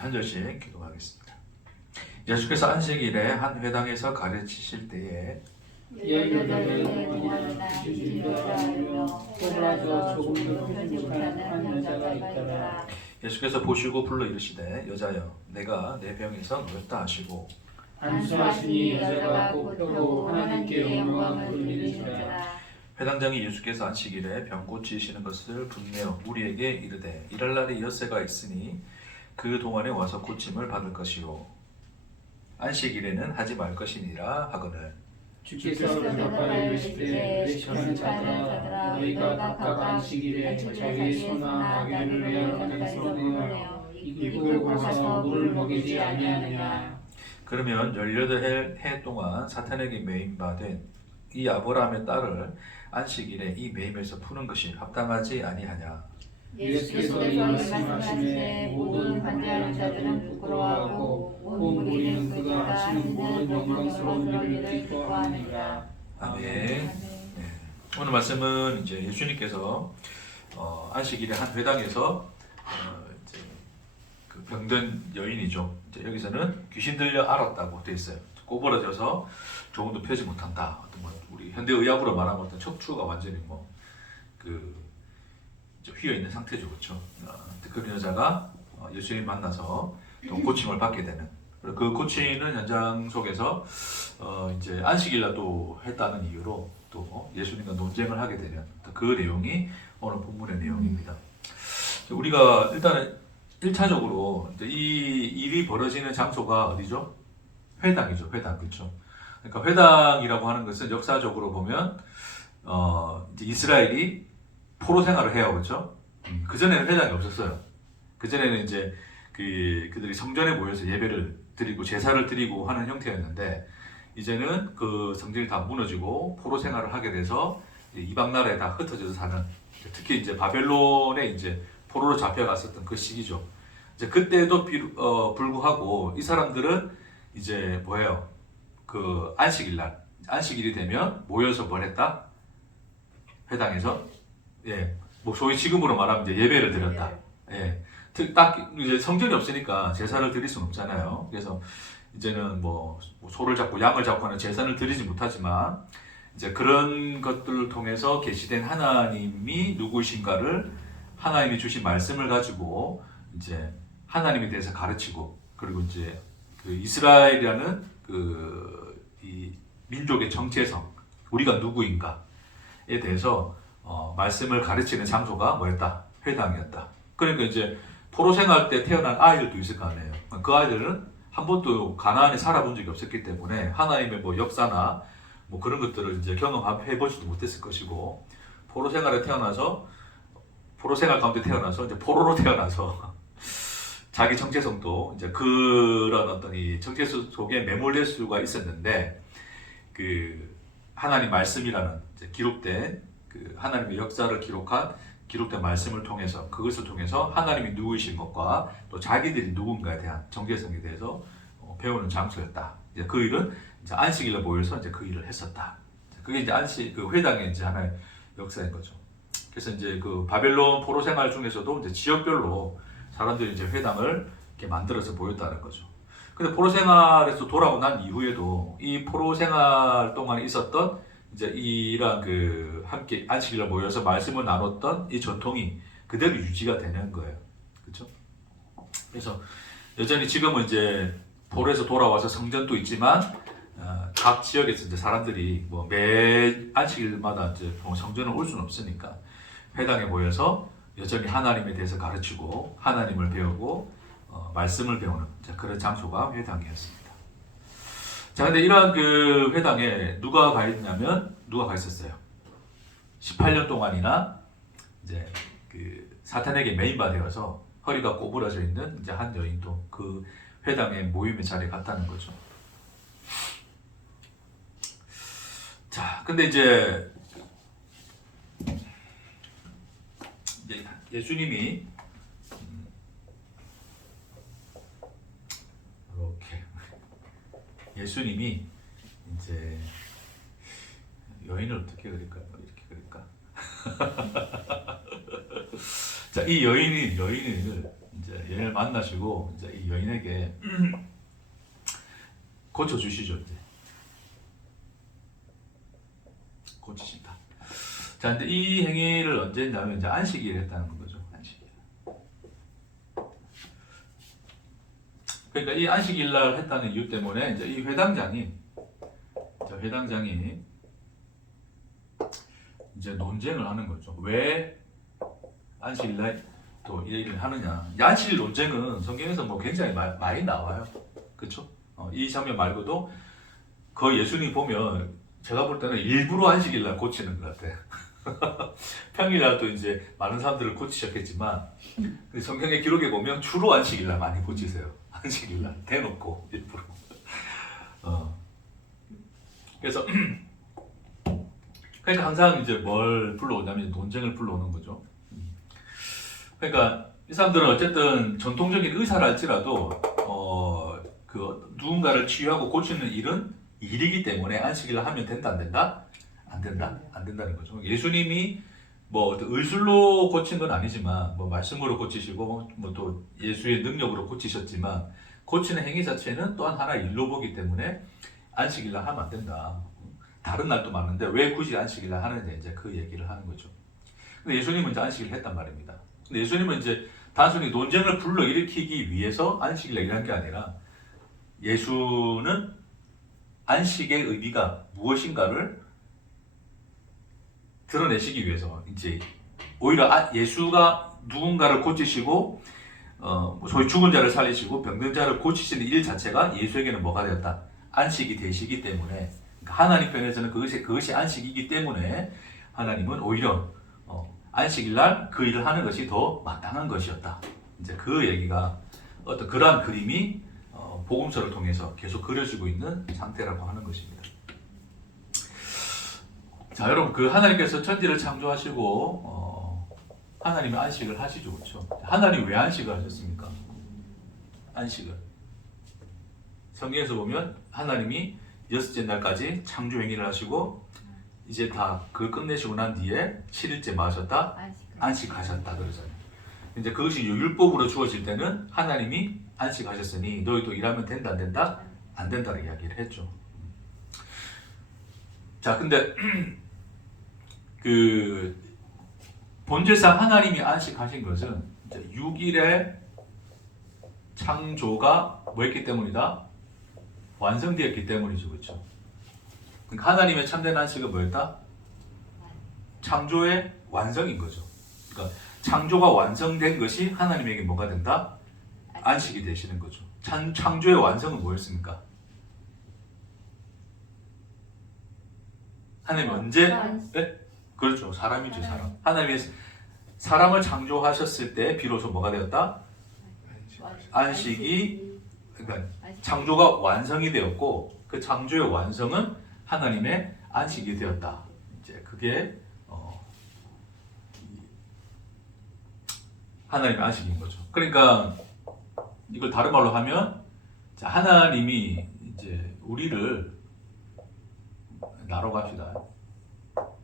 한 절씩 기도하겠습니다. 예수께서 안식일에 한 회당에서 가르치실 때에 18의 동안이나 진료를 하며 호라서 조금도 펴지 못하는 한 여자가 있더라. 예수께서 보시고 불러 이르시되 여자여 내가 내 병에서 놓였다 하시고 안수하시니 여자가 곧 펴고 하나님께 영광을 돌리니라. 회당장이 예수께서 안식일에 병 고치시는 것을 분내어 우리에게 이르되 일할 날이 엿새가 있으니 그 동안에 와서 고침을 받을 것이요 안식일에는 하지 말 것이니라 하거늘 주께서 대답하여 이르시되 외식하는 자들아 너희가 각각 안식일에 자기의 소나 나귀를 위하여 가정에서 끊어 이곳 가서 물을 먹이지 아니하느냐. 그러면 18해 동안 사탄에게 매임받은 이 아브라함의 딸을 안식일에 이 매임에서 푸는 것이 합당하지 아니하냐. 예수께서 이 말씀하시매 모든 반대하는 자들은 부끄러워하고 온 무리는 그가 하시는 모든 영광스러운 일을 기뻐하니라. 아멘. 네. 오늘 말씀은 이제 예수님께서 안식일에 한 회당에서 이제 그 병든 여인이죠. 이제 여기서는 귀신 들려 알았다고 돼 있어요. 꼬부라져서 조금도 펴지 못한다. 뭐 우리 현대 의학으로 말하면 어떤 척추가 완전히 뭐그 휘어 있는 상태죠, 그렇죠? 그 여자가 예수님 만나서 또 고침을 받게 되는 그 고치는 현장 속에서 이제 안식일날 또 했다는 이유로 또 예수님과 논쟁을 하게 되는 그 내용이 오늘 본문의 내용입니다. 우리가 일단은 1차적으로 이 일이 벌어지는 장소가 어디죠? 회당이죠, 회당, 그렇죠? 그러니까 회당이라고 하는 것은 역사적으로 보면 이제 이스라엘이 포로 생활을 해요, 그렇죠? 그 전에는 회당이 없었어요. 그 전에는 이제 그들이 성전에 모여서 예배를 드리고 제사를 드리고 하는 형태였는데 이제는 그 성전이 다 무너지고 포로 생활을 하게 돼서 이방 나라에 다 흩어져서 사는 특히 이제 바벨론에 이제 포로로 잡혀갔었던 그 시기죠. 이제 그때도 불구하고 이 사람들은 이제 뭐예요? 그 안식일이 되면 모여서 뭘 했다? 회당에서 예, 뭐 소위 지금으로 말하면 이제 예배를 드렸다. 예, 딱 이제 성전이 없으니까 제사를 드릴 수는 없잖아요. 그래서 이제는 뭐 소를 잡고 양을 잡고 하는 제사를 드리지 못하지만 이제 그런 것들을 통해서 계시된 하나님이 누구이신가를 하나님이 주신 말씀을 가지고 이제 하나님에 대해서 가르치고 그리고 이제 그 이스라엘이라는 이 민족의 정체성 우리가 누구인가에 대해서 말씀을 가르치는 장소가 뭐였다? 회당이었다. 그러니까 이제 포로 생활 때 태어난 아이들도 있을 거 아니에요. 그 아이들은 한 번도 가나안에 살아본 적이 없었기 때문에 하나님의 뭐 역사나 뭐 그런 것들을 이제 경험해보지도 못했을 것이고 포로 생활 가운데 태어나서 이제 포로로 태어나서 자기 정체성도 이제 그런 어떤 이 정체성 속에 매몰될 수가 있었는데 그 하나님 말씀이라는 이제 기록된 그 하나님의 역사를 기록된 말씀을 통해서 그것을 통해서 하나님이 누구이신 것과 또 자기들이 누군가에 대한 정체성에 대해서 배우는 장소였다. 이제 그 일은 이제 안식일에 모여서 이제 그 일을 했었다. 그게 이제 그 회당의 이제 하나의 역사인 거죠. 그래서 이제 그 바벨론 포로 생활 중에서도 이제 지역별로 사람들이 이제 회당을 이렇게 만들어서 모였다는 거죠. 근데 포로 생활에서 돌아오고 난 이후에도 이 포로 생활 동안에 있었던 이제 이런 그 함께 안식일에 모여서 말씀을 나눴던 이 전통이 그대로 유지가 되는 거예요. 그렇죠? 그래서 여전히 지금은 이제 포로에서 돌아와서 성전도 있지만 각 지역에서 이제 사람들이 뭐 매 안식일마다 이제 성전을 올 수는 없으니까 회당에 모여서 여전히 하나님에 대해서 가르치고 하나님을 배우고 말씀을 배우는 그런 장소가 회당이었습니다. 자, 근데 이러한 그 회당에 누가 가 있었어요? 18년 동안이나 이제 그 사탄에게 매인받아서 허리가 꼬부라져 있는 이제 한 여인도 그 회당의 모임의 자리에 갔다는 거죠. 자, 근데 이제 예수님이 이렇게 예수님이 이제 여인을 어떻게 그릴까요? 이렇게 그릴까? 자, 이 여인을 이제 여인을 만나시고 이제 이 여인에게 고쳐주시죠. 이제 고치신다. 자, 근데 이 행위를 언제 했냐면 이제 안식일에 했다는 거죠. 안식일. 그러니까 이 안식일 날 했다는 이유 때문에 이제 이 회당장이 이제 논쟁을 하는 거죠. 왜 안식일 날 또 이 일을 하느냐. 이 안식일 논쟁은 성경에서 뭐 굉장히 많이 나와요. 그렇죠? 이 장면 말고도 거의 예수님 보면 제가 볼 때는 일부러 안식일 날 고치는 것 같아요. 평일 날도 이제 많은 사람들을 고치셨겠지만 성경의 기록에 보면 주로 안식일 날 많이 고치세요. 안식일 날 대놓고 일부러. 그래서 그러니까 항상 이제 뭘 불러오냐면 논쟁을 불러오는 거죠. 그러니까 이 사람들은 어쨌든 전통적인 의사를 할지라도 그 누군가를 치유하고 고치는 일은 일이기 때문에 안식일을 하면 된다 안 된다? 안 된다? 안 된다는 거죠. 예수님이 뭐 의술로 고친 건 아니지만 뭐 말씀으로 고치시고 뭐 또 예수의 능력으로 고치셨지만 고치는 행위 자체는 또한 하나의 일로 보기 때문에 안식일 날 하면 안 된다. 다른 날도 많은데 왜 굳이 안식일 날 하는지 이제 그 얘기를 하는 거죠. 근데 예수님은 이제 안식일을 했단 말입니다. 근데 예수님은 이제 단순히 논쟁을 불러일으키기 위해서 안식일 날 일한 게 아니라 예수는 안식의 의미가 무엇인가를 드러내시기 위해서 이제 오히려 예수가 누군가를 고치시고 소위 죽은 자를 살리시고 병든 자를 고치시는 일 자체가 예수에게는 뭐가 되었다? 안식이 되시기 때문에 그러니까 하나님 편에서는 그것이 안식이기 때문에 하나님은 오히려 안식일 날 그 일을 하는 것이 더 마땅한 것이었다. 이제 그 얘기가 어떤 그러한 그림이 복음서를 통해서 계속 그려지고 있는 상태라고 하는 것입니다. 자, 여러분 그 하나님께서 천지를 창조하시고 하나님이 안식을 하시죠, 그렇죠? 하나님 왜 안식을 하셨습니까? 안식을 성경에서 보면 하나님이 6째 날까지 창조 행위를 하시고 이제 다 그걸 끝내시고 난 뒤에 7일째 뭐 하셨다? 안식하셨다 그러잖아요. 이제 그것이 율법으로 주어질 때는 하나님이 안식하셨으니 너희도 일하면 된다 안 된다? 안 된다는 이야기를 했죠. 자, 근데 그 본질상 하나님이 안식하신 것은 이제 6일의 창조가 뭐였기 때문이다? 완성되었기 때문이죠, 그렇죠? 그러니까 하나님의 참된 안식은 뭐였다? 창조의 완성인 거죠. 그러니까 창조가 완성된 것이 하나님에게 뭐가 된다? 안식이 되시는 거죠. 창조의 완성은 뭐였습니까? 하나님 언제? 네? 그렇죠. 사람이죠, 사람. 하나님이 사람을 창조하셨을 때 비로소 뭐가 되었다? 안식이, 그러니까 창조가 완성이 되었고 그 창조의 완성은 하나님의 안식이 되었다. 이제 그게 하나님의 안식인 거죠. 그러니까 이걸 다른 말로 하면 하나님이 이제 우리를 나로 갑시다.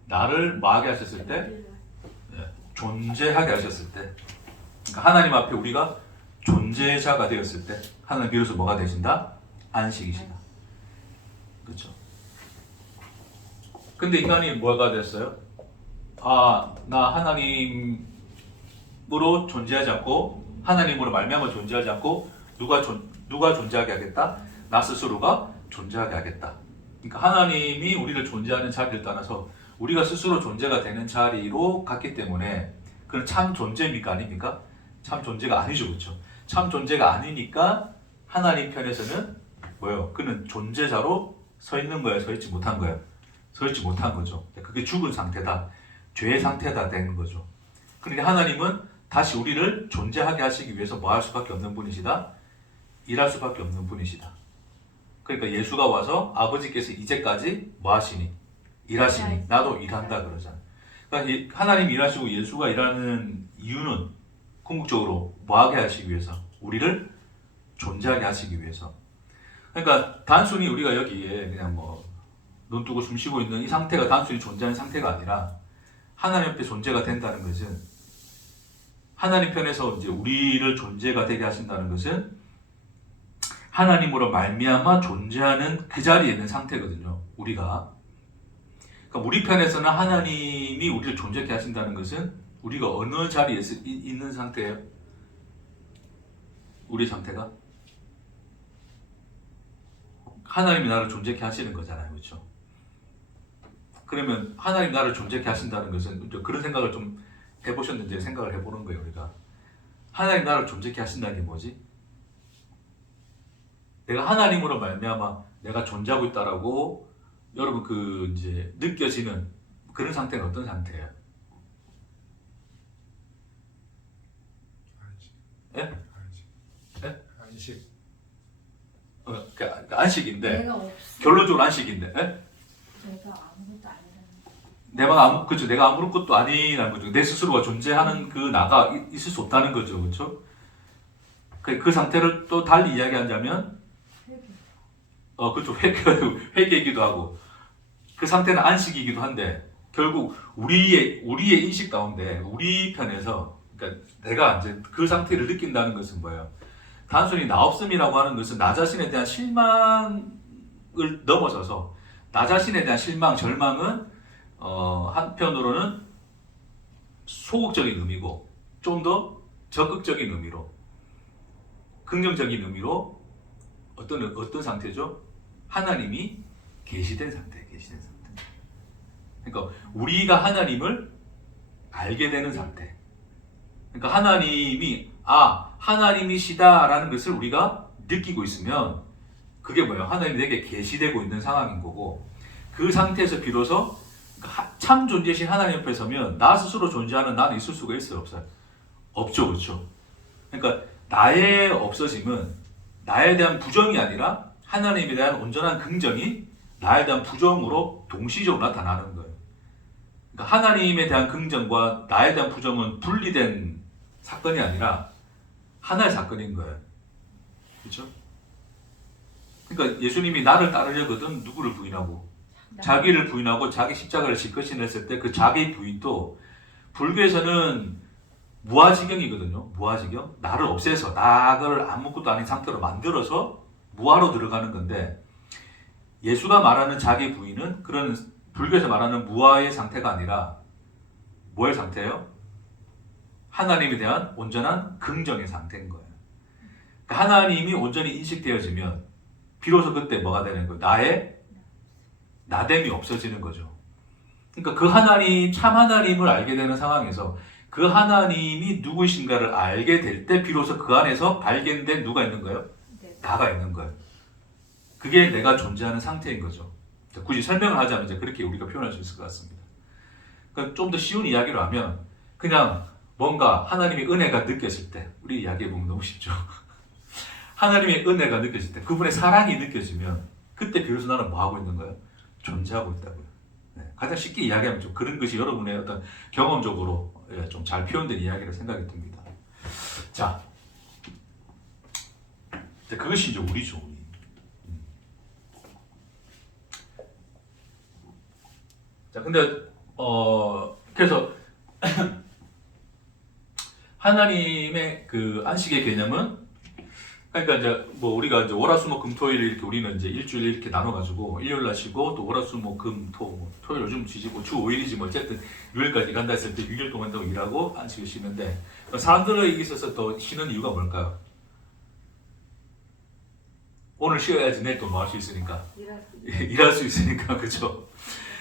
나를 뭐하게 하셨을 때? 존재하게 하셨을 때. 그러니까 하나님 앞에 우리가 존재자가 되었을 때 하나님 비로소 뭐가 되신다? 안식이시다. 그렇죠? 근데 인간이 뭐가 됐어요? 나 하나님으로 존재하지 않고 하나님으로 말미암아 존재하지 않고 누가 존재하게 하겠다? 나 스스로가 존재하게 하겠다. 그러니까 하나님이 우리를 존재하는 자리를 떠나서 우리가 스스로 존재가 되는 자리로 갔기 때문에 그건 참 존재입니까? 아닙니까? 참 존재가 아니죠, 그렇죠? 참 존재가 아니니까 하나님 편에서는 뭐예요? 그는 존재자로 서 있는 거예요, 서 있지 못한 거예요? 서 있지 못한 거죠. 그게 죽은 상태다, 죄의 상태다 되는 거죠. 그러니까 하나님은 다시 우리를 존재하게 하시기 위해서 뭐 할 수밖에 없는 분이시다? 일할 수밖에 없는 분이시다. 그러니까 예수가 와서 아버지께서 이제까지 뭐 하시니? 일하시니. 나도 일한다 그러잖아요. 그러니까 하나님 일하시고 예수가 일하는 이유는 궁극적으로 뭐 하게 하시기 위해서? 우리를 존재하게 하시기 위해서. 그러니까 단순히 우리가 여기에 그냥 뭐 눈 뜨고 숨 쉬고 있는 이 상태가 단순히 존재하는 상태가 아니라 하나님 앞에 존재가 된다는 것은 하나님 편에서 이제 우리를 존재가 되게 하신다는 것은 하나님으로 말미암아 존재하는 그 자리에 있는 상태거든요. 우리가. 그러니까 우리 편에서는 하나님이 우리를 존재케 하신다는 것은 우리가 어느 자리에 있는 상태예요? 우리 상태가? 하나님이 나를 존재케 하시는 거잖아요. 그렇죠? 그러면 하나님 나를 존재케 하신다는 것은 그런 생각을 좀 해보셨는지 생각을 해보는 거예요. 우리가 하나님 나를 존재케 하신다는 게 뭐지? 내가 하나님으로 말미암아 내가 존재하고 있다라고 여러분 그 이제 느껴지는 그런 상태는 어떤 상태예요? 안식. 예? 안식. 예? 안식. 그러니까 안식인데 내가 없어. 결론적으로 안식인데 예? 내가 아무것도 아니라는 그렇죠. 내가 아무것도 아니라는 거죠. 내 스스로가 존재하는 그 나가 있을 수 없다는 거죠. 그렇죠? 그 상태를 또 달리 이야기하자면 회개. 그렇죠. 회개이기도 하고 그 상태는 안식이기도 한데 결국 우리의 인식 가운데 우리 편에서 그러니까 내가 이제 그 상태를 느낀다는 것은 뭐예요? 단순히 나 없음이라고 하는 것은 나 자신에 대한 실망을 넘어서서 나 자신에 대한 실망, 절망은 한편으로는 소극적인 의미고 좀 더 적극적인 의미로 긍정적인 의미로 어떤 상태죠? 하나님이 계시된 상태. 그러니까 우리가 하나님을 알게 되는 상태. 그러니까 하나님이시다라는 것을 우리가 느끼고 있으면 그게 뭐예요? 하나님이 내게 계시되고 있는 상황인 거고 그 상태에서 비로소 참 존재신 하나님 앞에 서면 나 스스로 존재하는 나는 있을 수가 있어요? 없어요? 없죠. 그렇죠? 그러니까 나의 없어짐은 나에 대한 부정이 아니라 하나님에 대한 온전한 긍정이 나에 대한 부정으로 동시적으로 나타나는 거예요. 그러니까 하나님에 대한 긍정과 나에 대한 부정은 분리된 사건이 아니라 하나의 사건인 거예요. 그렇죠? 그러니까 예수님이 나를 따르려거든 누구를 부인하고 자기를 부인하고 자기 십자가를 짓거신 했을 때 그 자기 부인도 불교에서는 무아지경이거든요. 무아지경. 나를 없애서 나를 아무것도 아닌 상태로 만들어서 무아로 들어가는 건데 예수가 말하는 자기 부인은 그런 불교에서 말하는 무아의 상태가 아니라 뭐의 상태예요? 하나님에 대한 온전한 긍정의 상태인 거예요. 그러니까 하나님이 온전히 인식되어지면 비로소 그때 뭐가 되는 거예요? 나의 나됨이 없어지는 거죠. 그러니까 그 하나님, 참 하나님을 알게 되는 상황에서 그 하나님이 누구이신가를 알게 될 때 비로소 그 안에서 발견된 누가 있는 거예요? 나가 있는 거예요. 그게 내가 존재하는 상태인 거죠. 굳이 설명을 하자면 이제 그렇게 우리가 표현할 수 있을 것 같습니다. 그러니까 좀 더 쉬운 이야기로 하면 그냥 뭔가 하나님의 은혜가 느껴질 때 우리 이야기해보면 너무 쉽죠. 하나님의 은혜가 느껴질 때 그분의 사랑이 느껴지면 그때 비로소 나는 뭐 하고 있는 거예요? 존재하고 있다고요. 네, 가장 쉽게 이야기하면 좀 그런 것이 여러분의 어떤 경험적으로 좀 잘 표현된 이야기라 생각이 듭니다. 자, 그것이 이제 우리죠. 우리. 자, 근데 그래서 하나님의 그 안식의 개념은 그러니까 이제 뭐 우리가 이제 월화수목금토일 이렇게 우리는 이제 일주일 이렇게 나눠가지고 일요일 날 쉬고 또 월화수목금토 토요일 요즘 쉬고 주 5일이지 뭐 어쨌든 6일까지 간다 했을 때 6일 동안 또 일하고 안식을 쉬는데 사람들에게 있어서 또 쉬는 이유가 뭘까요? 오늘 쉬어야지 내일 또 뭐 할 수 있으니까 일할 수 있으니까 그렇죠.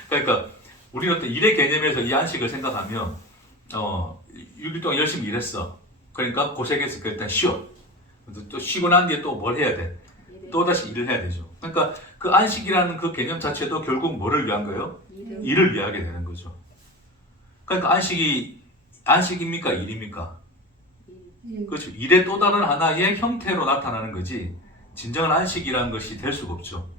그러니까 우리는 또 일의 개념에서 이 안식을 생각하면 6일 동안 열심히 일했어. 그러니까 고생했으니까 일단 쉬어. 또 쉬고 난 뒤에 또 뭘 해야 돼? 또 다시 일을 해야 되죠. 그러니까 그 안식이라는 그 개념 자체도 결국 뭐를 위한 거예요? 일을 위하게 되는 거죠. 그러니까 안식입니까? 일입니까? 그렇죠. 일의 또 다른 하나의 형태로 나타나는 거지 진정한 안식이라는 것이 될 수가 없죠.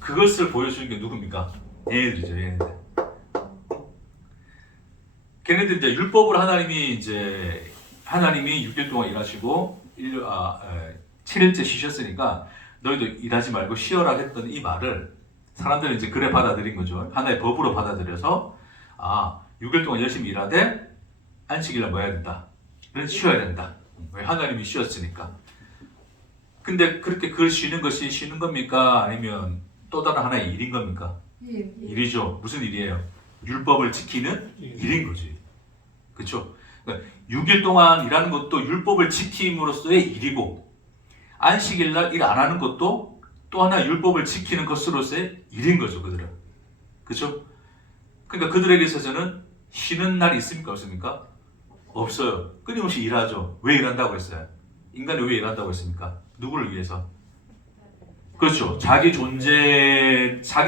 그것을 보여주는 게 누굽니까? 얘네들이죠. 얘네들. 걔네들 이제 율법을 하나님이 6일 동안 일하시고 7일째 쉬셨으니까 너희도 일하지 말고 쉬어라 했던 이 말을 사람들은 이제 그래 받아들인 거죠. 하나의 법으로 받아들여서 6일 동안 열심히 일하되 안식일날 뭐 해야 된다? 쉬어야 된다. 왜? 하나님이 쉬었으니까. 근데 그렇게 그걸 쉬는 것이 쉬는 겁니까? 아니면 또 다른 하나의 일인 겁니까? 일이죠. 무슨 일이에요? 율법을 지키는 일인 거지. 그렇죠? 그러니까 6일 동안 일하는 것도 율법을 지킴으로써의 일이고, 안식일날 일 안 하는 것도 또 하나 율법을 지키는 것으로서의 일인 거죠, 그들은. 그렇죠? 그러니까 그들에게 있어서는 쉬는 날이 있습니까, 없습니까? 없어요. 끊임없이 일하죠. 왜 일한다고 했어요? 인간이 왜 일한다고 했습니까? 누구를 위해서? 그렇죠. 자기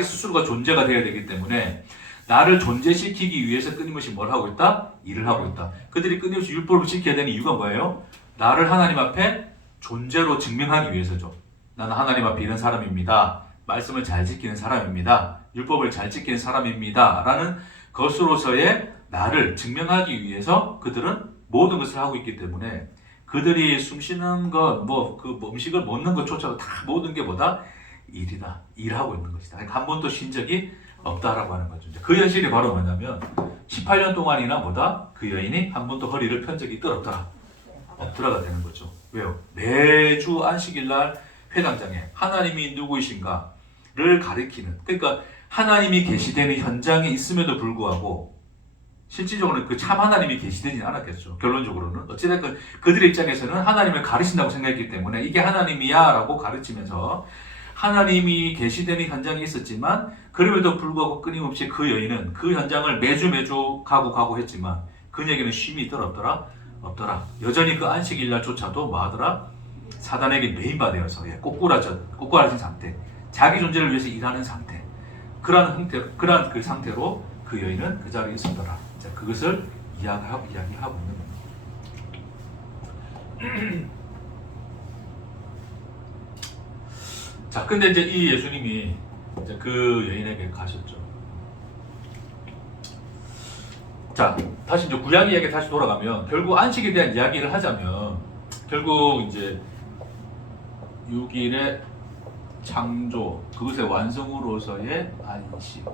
스스로가 존재가 되어야 되기 때문에 나를 존재시키기 위해서 끊임없이 뭘 하고 있다? 일을 하고 있다. 그들이 끊임없이 율법을 지켜야 되는 이유가 뭐예요? 나를 하나님 앞에 존재로 증명하기 위해서죠. 나는 하나님 앞에 이런 사람입니다. 말씀을 잘 지키는 사람입니다. 율법을 잘 지키는 사람입니다. 라는 것으로서의 나를 증명하기 위해서 그들은 모든 것을 하고 있기 때문에 그들이 숨 쉬는 것, 음식을 먹는 것조차도 다 모든 게 뭐다? 일이다. 일하고 있는 것이다. 그러니까 한 번도 쉰 적이 없다라고 하는 거죠. 그 현실이 바로 뭐냐면 18년 동안이나 뭐다? 그 여인이 한 번도 허리를 편 적이 없더라. 없더라가 되는 거죠. 왜요? 매주 안식일날 회당장에 하나님이 누구이신가를 가리키는, 그러니까 하나님이 계시되는 현장에 있음에도 불구하고 실질적으로는 그 참 하나님이 계시되지는 않았겠죠. 결론적으로는 어찌됐든 그들의 입장에서는 하나님을 가르친다고 생각했기 때문에 이게 하나님이야 라고 가르치면서 하나님이 계시되는 현장에 있었지만, 그럼에도 불구하고 끊임없이 그 여인은 그 현장을 매주 가고 했지만 그녀에게는 쉼이 있더라 없더라. 여전히 그 안식일날조차도 뭐 하더라? 사단에게 메인바되어서 꼬꾸라진 상태, 자기 존재를 위해서 일하는 상태, 그러한 그 상태로 그 여인은 그 자리에 있었더라. 자, 그것을 이야기하고 있는 겁니다. 자, 근데 이제 이 예수님이 이제 그 여인에게 가셨죠. 자, 다시 이제 구약 이야기 다시 돌아가면 결국 안식에 대한 이야기를 하자면 결국 이제 6일의 창조, 그것의 완성으로서의 안식.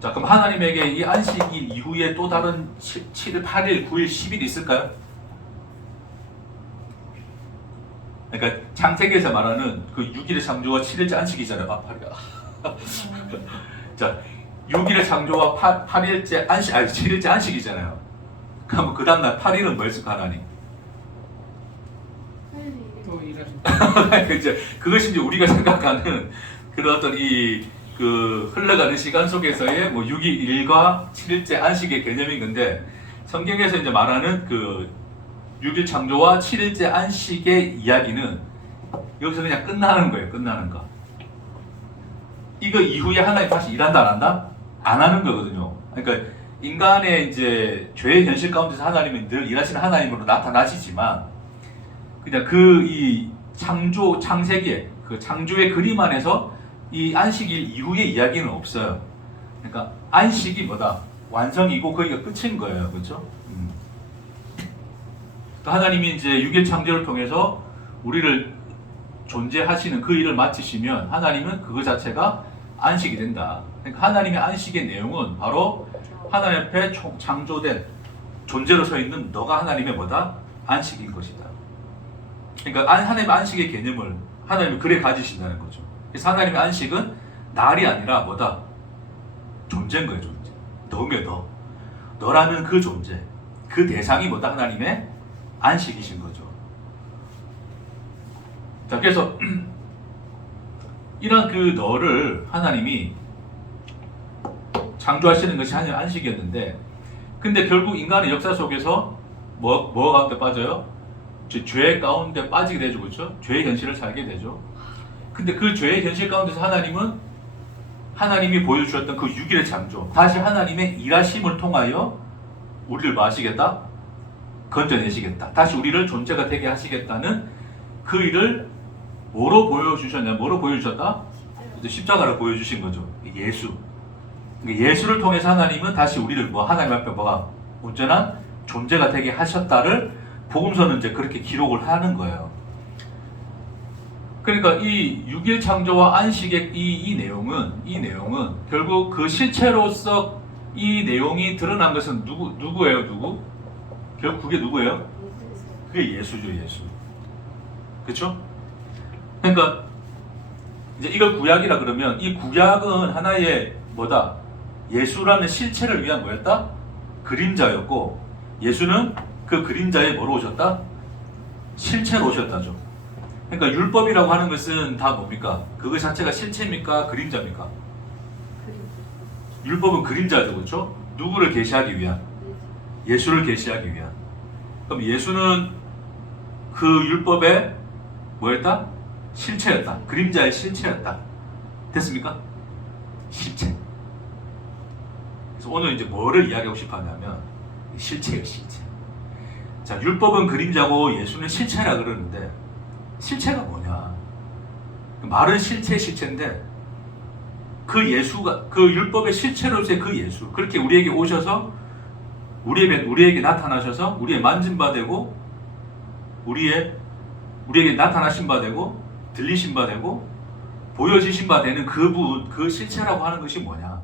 자, 그럼 하나님에게 이 안식일 이후에 또 다른 7일, 8일, 9일, 10일 있을까요? 그러니까 창세기에서 말하는 그 6일의 창조와 7일째 안식이잖아요. 자, 6일의 창조와 8일째 안식, 7일째 안식이잖아요. 그럼 그 다음날 8일은 뭐 했을까, 하나님? 또 일하셨다. 그것이 이제 우리가 생각하는 그런 어떤 그 흘러가는 시간 속에서의 뭐 6일 일과 7일째 안식의 개념인 건데, 성경에서 이제 말하는 그 6일 창조와 7일째 안식의 이야기는 여기서 그냥 끝나는 거예요. 끝나는 거. 이거 이후에 하나님 다시 일한다 안 한다? 안 하는 거거든요. 그러니까 인간의 이제 죄의 현실 가운데서 하나님은 늘 일하시는 하나님으로 나타나시지만, 그냥 이 창세기의 그 창조의 그림 안에서 이 안식일 이후의 이야기는 없어요. 그러니까 안식이 뭐다? 완성이고 거기가 끝인 거예요. 그렇죠? 하나님이 이제 6일 창조를 통해서 우리를 존재하시는 그 일을 마치시면 하나님은 그거 자체가 안식이 된다. 그러니까 하나님의 안식의 내용은 바로 하나님 앞에 창조된 존재로 서 있는 너가 하나님의 뭐다? 안식인 것이다. 그러니까 하나님의 안식의 개념을 하나님이 그래 가지신다는 거죠. 그래서 하나님의 안식은 날이 아니라 뭐다? 존재인 거예요. 존재. 너며 너. 너라는 그 존재. 그 대상이 뭐다? 하나님의 안식이신 거죠. 자, 그래서 이런 그 너를 하나님이 창조하시는 것이 하나님의 안식이었는데, 근데 결국 인간의 역사 속에서 뭐 가운데 빠져요? 죄 가운데 빠지게 되죠. 그렇죠? 죄의 현실을 살게 되죠. 근데 그 죄의 현실 가운데서 하나님이 보여주셨던 그 6일의 창조, 다시 하나님의 일하심을 통하여 우리를 뭐 하시겠다? 건져내시겠다. 다시 우리를 존재가 되게 하시겠다는 그 일을 뭐로 보여주셨냐? 뭐로 보여주셨다? 십자가를 보여주신 거죠. 예수. 예수를 통해서 하나님은 다시 우리를 하나님 앞에 온전한 존재가 되게 하셨다를 복음서는 이제 그렇게 기록을 하는 거예요. 그러니까 이 6일 창조와 안식의 이 내용은 결국 그 실체로서 이 내용이 드러난 것은 누구예요? 누구? 결국 그게 누구예요? 그게 예수죠, 예수. 그렇죠? 그러니까 이제 이걸 구약이라 그러면 이 구약은 하나의 뭐다? 예수라는 실체를 위한 뭐였다? 그림자였고 예수는 그 그림자에 뭐로 오셨다? 실체로 오셨다죠. 그러니까 율법이라고 하는 것은 다 뭡니까? 그거 자체가 실체입니까? 그림자입니까? 율법은 그림자죠, 그렇죠? 누구를 계시하기 위한? 예수를 계시하기 위한. 그럼 예수는 그 율법의 뭐였다? 실체였다. 그림자의 실체였다. 됐습니까? 실체. 그래서 오늘 이제 뭐를 이야기하고 싶어 하냐면 실체예요, 실체. 자, 율법은 그림자고 예수는 실체라 그러는데 실체가 뭐냐? 말은 실체인데 그 예수가 그 율법의 실체로서의 그 예수 그렇게 우리에게 오셔서 우리에게 나타나셔서 우리의 만진 바 되고 우리에게 나타나신 바 되고 들리신 바 되고 보여지신 바 되는 그분 그 실체라고 하는 것이 뭐냐?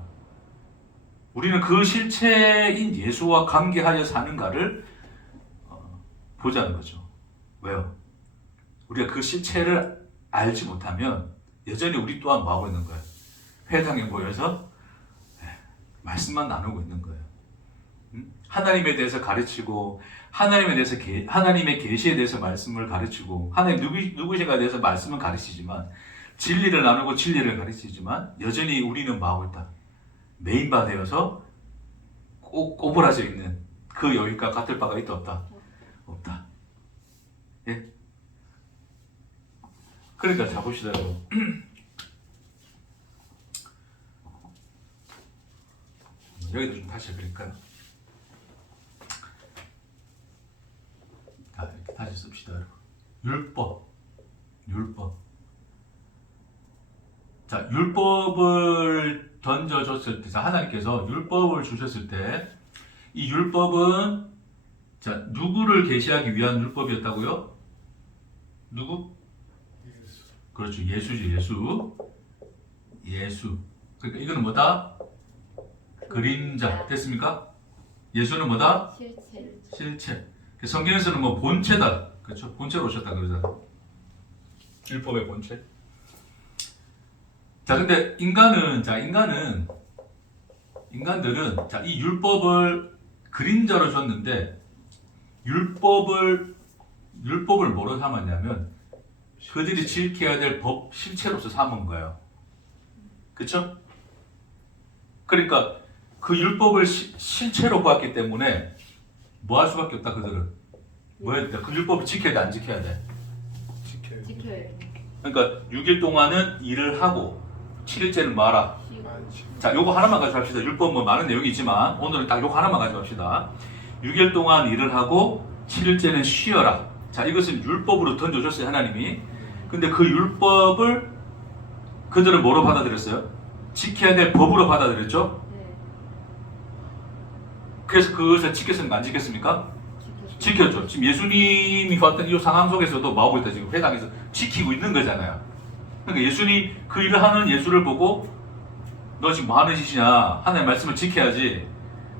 우리는 그 실체인 예수와 관계하여 사는가를 보자는 거죠. 왜요? 우리가 그 실체를 알지 못하면 여전히 우리 또한 뭐하고 있는 거예요? 회당에 모여서 말씀만 나누고 있는 거예요. 하나님에 대해서 가르치고 하나님의 계시에 대해서 말씀을 가르치고 하나님 누구신가에 대해서 말씀을 가르치지만 진리를 나누고 진리를 가르치지만 여전히 우리는 뭐하고 있다? 메인바 되어서 꼬부라져 있는 그 여기가 같을 바가 있다 없다? 없다. 예? 그러니까 자 봅시다 여러분. 여기도 좀 다시 그릴까요? 자, 이렇게 다시 씁시다 여러분. 율법. 자, 율법을 던져줬을 때, 자, 하나님께서 율법을 주셨을 때, 이 율법은 자, 누구를 계시하기 위한 율법이었다고요? 누구? 예수. 그렇죠. 예수지, 예수. 그러니까 이거는 뭐다? 그림자. 됐습니까? 예수는 뭐다? 실체. 성경에서는 뭐 본체다. 그렇죠? 본체로 오셨다 그러잖아. 율법의 본체. 자, 근데 인간들은 자, 이 율법을 그림자로 줬는데 율법을 뭐로 삼았냐면 그들이 지켜야 될 법 실체로서 삼은 거예요. 그렇죠? 그러니까 그 율법을 실체로 봤기 때문에 뭐 할 수밖에 없다. 그들은 뭐 해야 돼? 그 율법을 지켜야 돼, 안 지켜야 돼? 지켜야 돼. 그러니까 6일 동안은 일을 하고 7일째는 마라. 자, 요거 하나만 가져갑시다. 율법 뭐 많은 내용이 있지만 오늘은 딱 요거 하나만 가져갑시다. 6일 동안 일을 하고 7일째는 쉬어라. 자, 이것은 율법으로 던져줬어요, 하나님이. 근데 그 율법을 그들은 뭐로 받아들였어요? 지켜야 될 법으로 받아들였죠? 그래서 그것을 지켰습니까? 안 지켰습니까? 지켰죠. 지금 예수님이 봤던 이 상황 속에서도 뭐하고 있다? 지금 회당에서 지키고 있는 거잖아요. 그러니까 예수님, 그 일을 하는 예수를 보고 너 지금 뭐 하는 짓이냐? 하나님의 말씀을 지켜야지.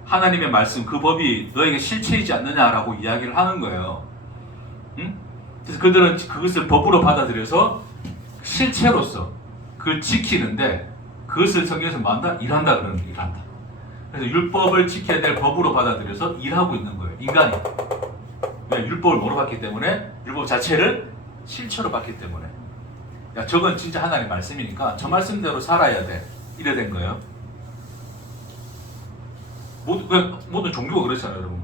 하나님의 말씀, 그 법이 너에게 실체이지 않느냐라고 이야기를 하는 거예요. 응? 그래서 그들은 그것을 법으로 받아들여서 실체로서 그걸 지키는데 그것을 성경에서 뭐 한다? 일한다 그러는 거예요. 일한다. 그래서 율법을 지켜야 될 법으로 받아들여서 일하고 있는 거예요. 인간이. 왜? 율법을 뭐로 받기 때문에? 율법 자체를 실체로 받기 때문에. 야, 저건 진짜 하나님의 말씀이니까 저 말씀대로 살아야 돼. 이래 된 거예요. 모든 종교가 그렇잖아요, 여러분.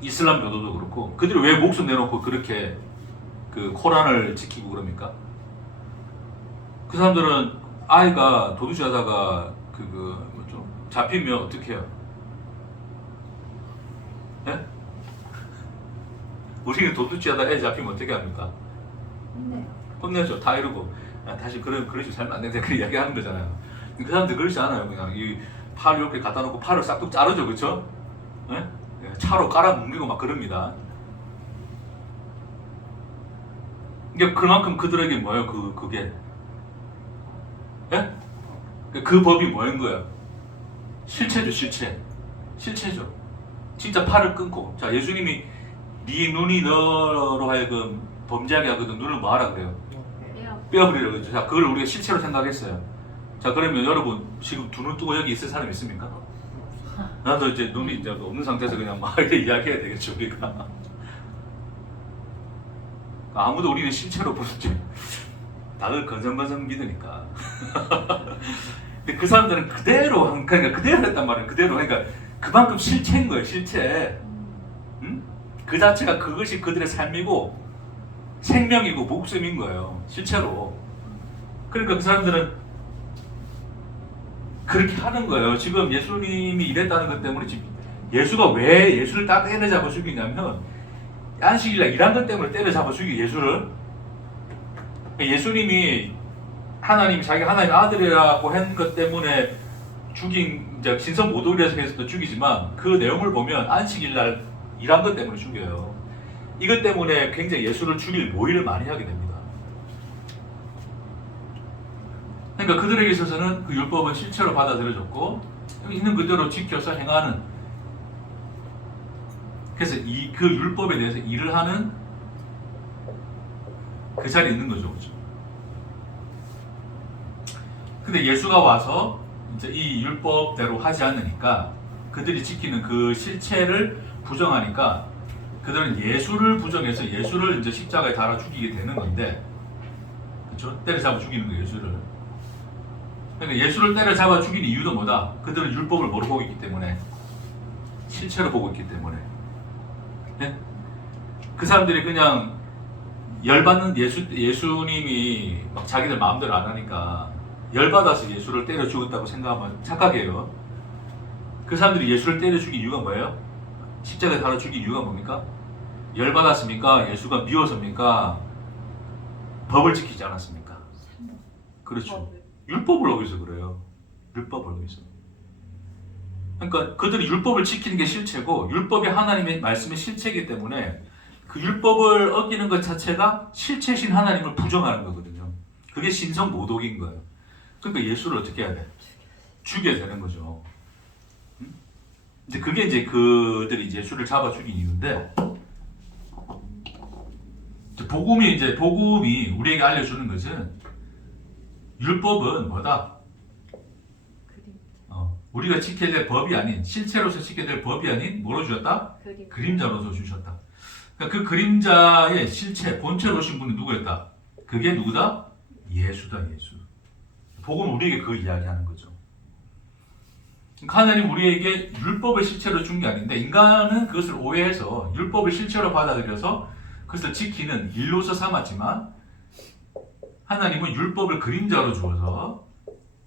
이슬람 교도도 그렇고, 그들이 왜 목숨 내놓고 그렇게 그 코란을 지키고 그럽니까? 그 사람들은 아이가 도둑질하다가 좀 잡히면 어떻게 해요? 예? 우리는 도둑질하다 애 잡히면 어떻게 합니까? 혼내죠. 다 이러고 다시 그러지 살면 안 된다 그 이야기 하는 거잖아요. 그 사람들 그러지 않아요. 그냥 이 팔 이렇게 갖다 놓고 팔을 싹둑 자르죠, 그렇죠? 예? 차로 깔아뭉개고 막 그럽니다. 그러니까 그만큼 그들에게 뭐예요? 그게 예? 그 법이 뭐인 거예요? 실체죠, 실체. 실체죠. 진짜 팔을 끊고. 자, 예수님이 네 눈이 너로 하여금 범죄하게 하거든. 눈을 뭐 하라 그래요? 떼어버리라고 그러죠. 자, 그걸 우리가 실체로 생각했어요. 자, 그러면 여러분 지금 두 눈 뜨고 여기 있을 사람 있습니까? 나도 이제 눈이 이제 없는 상태에서 그냥 막 이렇게 이야기해야 되겠죠, 우리가. 아무도 우리는 실체로 보는지 다들 건성건성 믿으니까. 근데 그 사람들은 그대로 그러니까 그대로 했단 말이에요. 그대로 그러니까 그만큼 실체인 거예요, 실체. 응? 그 자체가 그것이 그들의 삶이고 생명이고 목숨인 거예요, 실체로. 그러니까 그 사람들은 그렇게 하는 거예요. 지금 예수님이 이랬다는 것 때문에 지금 예수가 왜 예수를 딱 때려잡아 죽이냐면 안식일날 일한 것 때문에 때려잡아 죽이 예수를. 예수님이 하나님 자기 하나님 아들이라고 한 것 때문에 죽인 이제 신성 모독이라서 해서도 죽이지만 그 내용을 보면 안식일날 일한 것 때문에 죽여요. 이것 때문에 굉장히 예수를 죽일 모의를 많이 하게 됩니다. 그러니까 그들에게 있어서는 그 율법은 실체로 받아들여졌고 있는 그대로 지켜서 행하는, 그래서 그 율법에 대해서 일을 하는 그 자리에 있는 거죠. 그렇죠? 근데 예수가 와서 이제 이 율법대로 하지 않으니까 그들이 지키는 그 실체를 부정하니까 그들은 예수를 부정해서 예수를 이제 십자가에 달아 죽이게 되는 건데, 그렇죠? 때려잡아 죽이는 거예요, 예수를. 그러니까 예수를 때려잡아 죽인 이유도 뭐다? 그들은 율법을 뭐로 보고 있기 때문에, 실체로 보고 있기 때문에. 네? 그 사람들이 그냥 열받는 예수님이 막 자기들 마음대로 안 하니까 열받아서 예수를 때려 죽었다고 생각하면 착각이에요. 그 사람들이 예수를 때려 죽인 이유가 뭐예요? 십자가에 달아 죽인 이유가 뭡니까? 열받았습니까? 예수가 미워서입니까? 법을 지키지 않았습니까? 그렇죠. 율법을 어기서 그래요. 율법을 어기서. 그러니까 그들이 율법을 지키는 게 실체고 율법이 하나님의 말씀의 실체이기 때문에 그 율법을 어기는 것 자체가 실체신 하나님을 부정하는 거거든요. 그게 신성 모독인 거예요. 그러니까 예수를 어떻게 해야 돼? 죽여야 되는 거죠. 근데 그게 이제 그들이 예수를 잡아 죽인 이유인데, 복음이 우리에게 알려주는 것은 율법은 뭐다? 우리가 지켜야 될 법이 아닌, 실체로서 지켜야 될 법이 아닌 뭐로 주셨다? 그림자로서 주셨다. 그러니까 그 그림자의 실체, 본체로 오신 분이 누구였다? 그게 누구다? 예수다, 예수. 복음은 우리에게 그 이야기하는 거죠. 하나님 우리에게 율법을 실체로 준 게 아닌데 인간은 그것을 오해해서 율법을 실체로 받아들여서 그것을 지키는 일로서 삼았지만, 하나님은 율법을 그림자로 주어서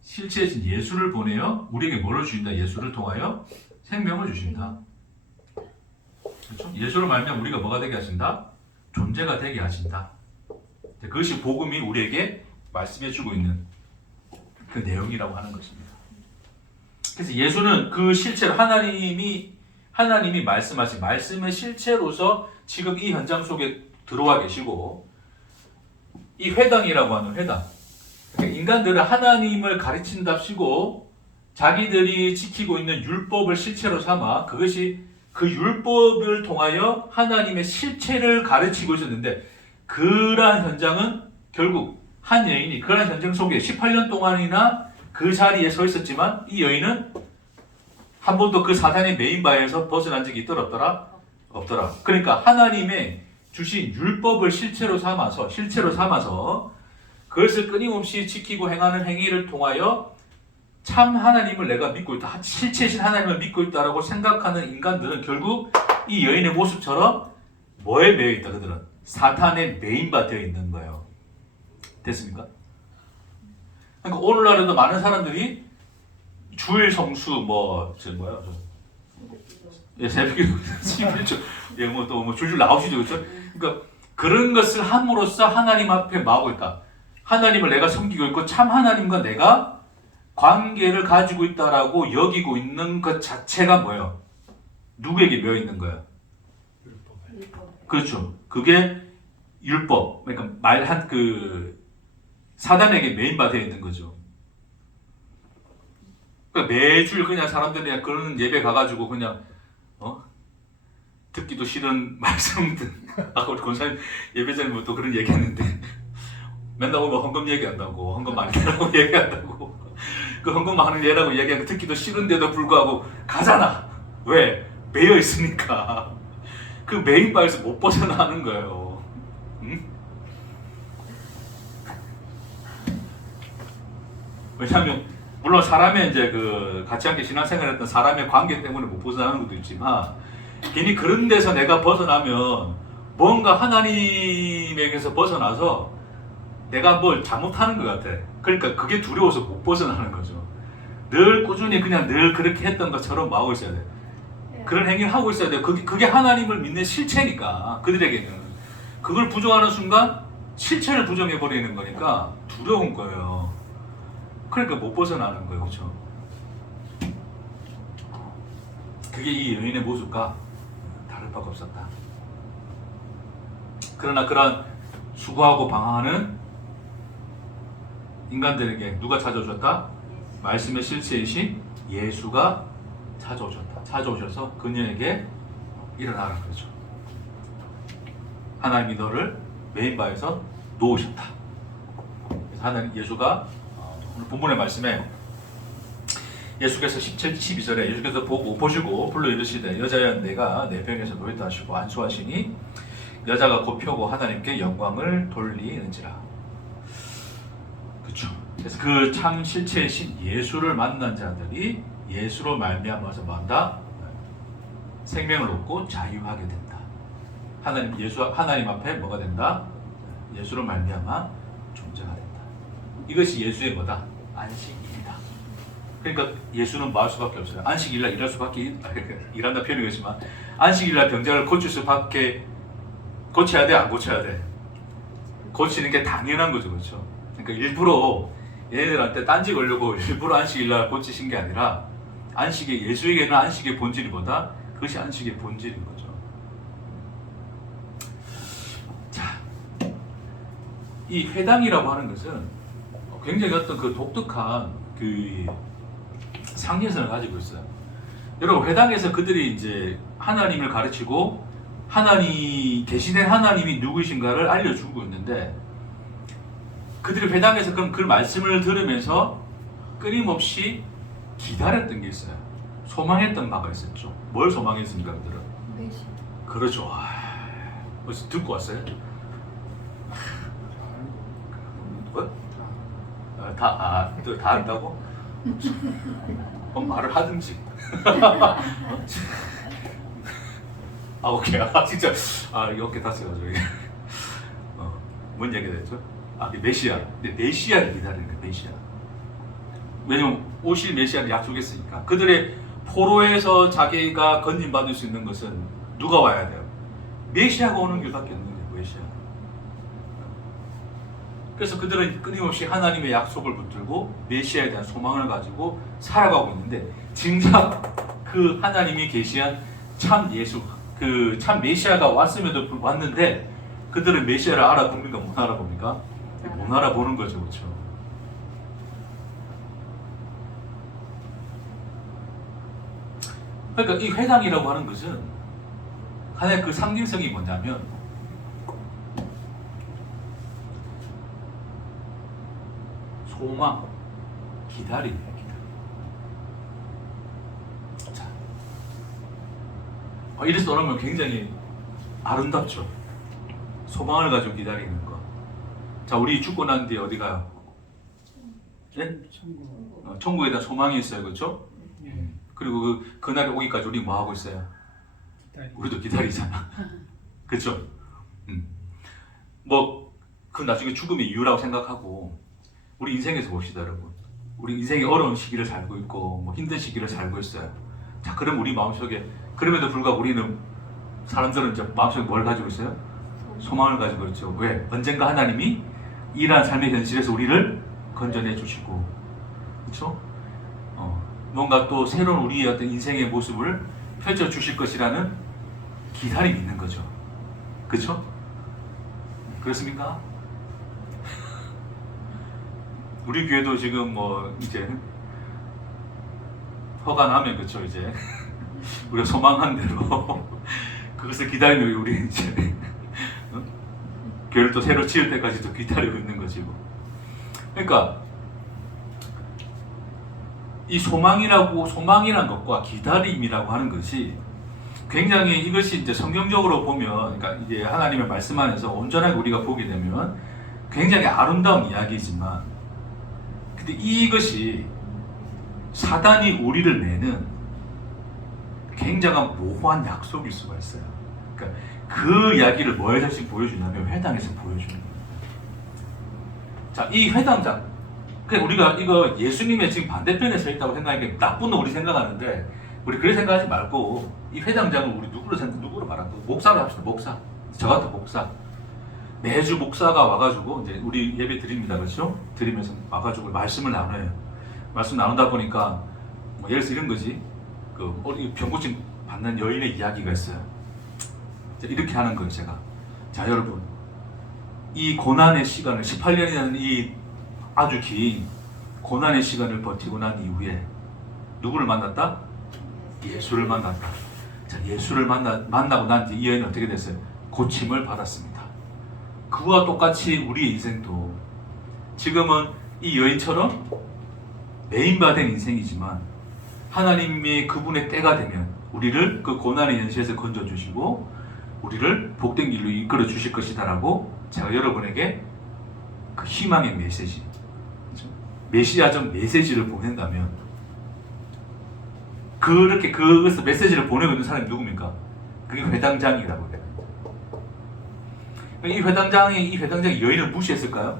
실체이신 예수를 보내어 우리에게 뭐를 주신다? 예수를 통하여 생명을 주신다. 그렇죠? 예수를 말하면 우리가 뭐가 되게 하신다? 존재가 되게 하신다. 그것이 복음이 우리에게 말씀해주고 있는 그 내용이라고 하는 것입니다. 그래서 예수는 그 실체로 하나님이 말씀하신 말씀의 실체로서 지금 이 현장 속에 들어와 계시고, 이 회당이라고 하는 회당, 그러니까 인간들은 하나님을 가르친답시고 자기들이 지키고 있는 율법을 실체로 삼아 그것이 그 율법을 통하여 하나님의 실체를 가르치고 있었는데, 그러한 현장은 결국 한 여인이 그러한 현장 속에 18년 동안이나 그 자리에 서 있었지만 이 여인은 한 번도 그 사단의 메인바에서 벗어난 적이 있더라 없더라? 없더라. 그러니까 하나님의 주신 율법을 실체로 삼아서 그것을 끊임없이 지키고 행하는 행위를 통하여 참 하나님을 내가 믿고 있다, 실체이신 하나님을 믿고 있다라고 생각하는 인간들은 결국 이 여인의 모습처럼 뭐에 매여 있다? 그들은 사탄의 메인바 되어 있는 거예요. 됐습니까? 그러니까 오늘날에도 많은 사람들이 주일 성수 새벽에 11조 또 줄줄 나오시죠, 그렇죠? 그러니까 그런 것을 함으로써 하나님 앞에 뭐하고 있다? 하나님을 내가 섬기고 있고 참 하나님과 내가 관계를 가지고 있다라고 여기고 있는 것 자체가 뭐예요? 누구에게 매여 있는 거예요? 그렇죠. 그게 율법, 그러니까 사단에게 메인바 되어 있는 거죠. 그러니까 매주 그냥 사람들이 그냥 그런 예배 가가지고 그냥 듣기도 싫은 말씀들. 아까 우리 권사님 예배 전에 뭐 또 그런 얘기했는데 맨날 오면 헌금 얘기한다고, 헌금 많이 내라고 얘기한다고, 그 헌금 하는 예라고 얘기하고 듣기도 싫은데도 불구하고 가잖아. 왜? 매여 있으니까. 그 메인 바에서 못 벗어나는 거예요. 응? 왜냐하면 물론 사람의 이제 그 같이 함께 신앙생활했던 사람의 관계 때문에 못 벗어나는 것도 있지만 괜히 그런 데서 내가 벗어나면 뭔가 하나님에게서 벗어나서 내가 뭘 잘못하는 것 같아. 그러니까 그게 두려워서 못 벗어나는 거죠. 늘 꾸준히 그냥 늘 그렇게 했던 것처럼 하고 있어야 돼. 그런 행위를 하고 있어야 돼요. 그게 하나님을 믿는 실체니까 그들에게는. 그걸 부정하는 순간 실체를 부정해버리는 거니까 두려운 거예요. 그러니까 못 벗어나는 거예요. 그렇죠? 그게 이 여인의 모습과 다를 바가 없었다. 그러나 그런 수고하고 방황하는 인간들에게 누가 찾아오셨다? 말씀의 실체이신 예수가 찾아오셨다. 찾아오셔서 그녀에게 일어나라 그러죠. 하나님이 너를 메인바에서 놓으셨다. 그래서 하나님 예수가 오늘 본문의 말씀에 예수께서 17, 12절에 예수께서 보시고 불러 이르시되 여자여 내가 내 병에서 놓였다 하시고 안수하시니 여자가 곧 펴고 하나님께 영광을 돌리는지라. 그렇죠. 그래서 그 참 실체이신 예수를 만난 자들이 예수로 말미암아서 뭐한다? 생명을 얻고 자유하게 된다. 하나님 앞에 뭐가 된다? 예수로 말미암아 존재가 된다. 이것이 예수의 뭐다? 안식일이다. 그러니까 예수는 뭐 할 수밖에 없어요. 안식일날 일할 수밖에 일한다 표현이겠지만 안식일날 병자를 고칠 수밖에 고쳐야 돼, 안 고쳐야 돼? 고치는 게 당연한 거죠, 그렇죠? 그러니까 일부러 얘네들한테 딴지 걸려고 일부러 안식일날 고치신 게 아니라 예수에게는 안식의 본질이 뭐다? 그것이 안식의 본질인 거죠. 자, 이 회당이라고 하는 것은 굉장히 어떤 그 독특한 그 상징성을 가지고 있어요. 여러분 회당에서 그들이 이제 하나님을 가르치고 계시된 하나님이 누구신가를 알려주고 있는데 그들이 회당에서 그럼 그 말씀을 들으면서 끊임없이 기다렸던 게 있어요. 소망했던 바가 있었죠. 뭘 소망했습니까, 그들은? 메시아. 그렇죠. 벌써 듣고 왔어요? 뭐? 다 한다고? 말을 하든지. 오케이. 진짜. 이렇게 다쓰가지고. 뭔 얘기가 됐죠? 메시아. 근데 메시아를 기다리는 거예요, 메시아. 왜냐면 오실 메시아를 약속했으니까. 그들의 포로에서 자기가 건진받을 수 있는 것은 누가 와야 돼요? 메시아가 오는 길밖에 없는 거예요, 메시아. 그래서 그들은 끊임없이 하나님의 약속을 붙들고 메시아에 대한 소망을 가지고 살아가고 있는데 진짜 그 하나님이 계시한 참 예수, 그 참 메시아가 왔는데 그들은 메시아를 알아봅니까? 못 알아봅니까? 못 알아보는 거죠, 그렇죠? 그러니까 이 회당이라고 하는 것은 하나의 그 상징성이 뭐냐면 소망, 기다림이에요. 자, 이래서 그러면 굉장히 아름답죠. 소망을 가지고 기다리는 거. 자, 우리 죽고 난 뒤에 어디 가요? 네? 천국에 대한 소망이 있어요, 그렇죠? 그리고 그날이 오기까지 우리 뭐 하고 있어요? 우리도 기다리잖아. 그렇죠? 그 나중에 죽음의 이유라고 생각하고 우리 인생에서 봅시다, 여러분. 우리 인생이 어려운 시기를 살고 있고 힘든 시기를 살고 있어요. 자, 그럼 우리 마음속에 그럼에도 불구하고 우리는 사람들은 이제 마음속에 뭘 가지고 있어요? 소망을 가지고 있죠. 왜? 언젠가 하나님이 이러한 삶의 현실에서 우리를 건져내 주시고, 그렇죠? 뭔가 또 새로운 우리의 어떤 인생의 모습을 펼쳐 주실 것이라는 기다림이 있는 거죠. 그렇죠? 그렇습니까? 우리 교회도 지금 이제 허가 나면 그쵸 이제 우리가 소망한 대로 그것을 기다리며 우리 이제 교회를 또 새로 지을 때까지 또 기다리고 있는 것이고. 그러니까 이 소망이란 것과 기다림이라고 하는 것이 굉장히 이것이 이제 성경적으로 보면, 그러니까 이제 하나님의 말씀 안에서 온전하게 우리가 보게 되면 굉장히 아름다운 이야기지만, 근데 이것이 사단이 우리를 내는 굉장한 모호한 약속일 수가 있어요. 그러니까 그 이야기를 뭐에서 보여주냐면 회당에서 보여주는 거예요. 자, 이 회당장, 그러니까 우리가 이거 예수님의 지금 반대편에 서 있다고 생각하니까 나쁜 놈 우리 생각하는데, 우리 그렇게 생각하지 말고 이 회당장을 우리 누구로 말하는 거? 목사로 합시다. 목사. 저 같은 목사. 매주 목사가 와가지고 이제 우리 예배 드립니다, 그렇죠? 드리면서 와가지고 말씀을 나눠요. 말씀 나누다 보니까 뭐 예를 들어서 이런 거지. 그 병고침 받는 여인의 이야기가 있어요. 이렇게 하는 거예요, 제가. 자, 여러분, 이 고난의 시간을 18년이라는 이 아주 긴 고난의 시간을 버티고 난 이후에 누구를 만났다? 예수를 만났다. 자, 예수를 만나고 난 뒤 이 여인은 어떻게 됐어요? 고침을 받았습니다. 그와 똑같이 우리의 인생도 지금은 이 여인처럼 매인받은 인생이지만 하나님의 그분의 때가 되면 우리를 그 고난의 현실에서 건져주시고 우리를 복된 길로 이끌어 주실 것이다라고 제가 여러분에게 그 희망의 메시지, 메시아적 메시지를 보낸다면, 그렇게 그것을 메시지를 보내고 있는 사람이 누굽니까? 그게 회당장이라고 해요. 이 회당장이 여인을 무시했을까요?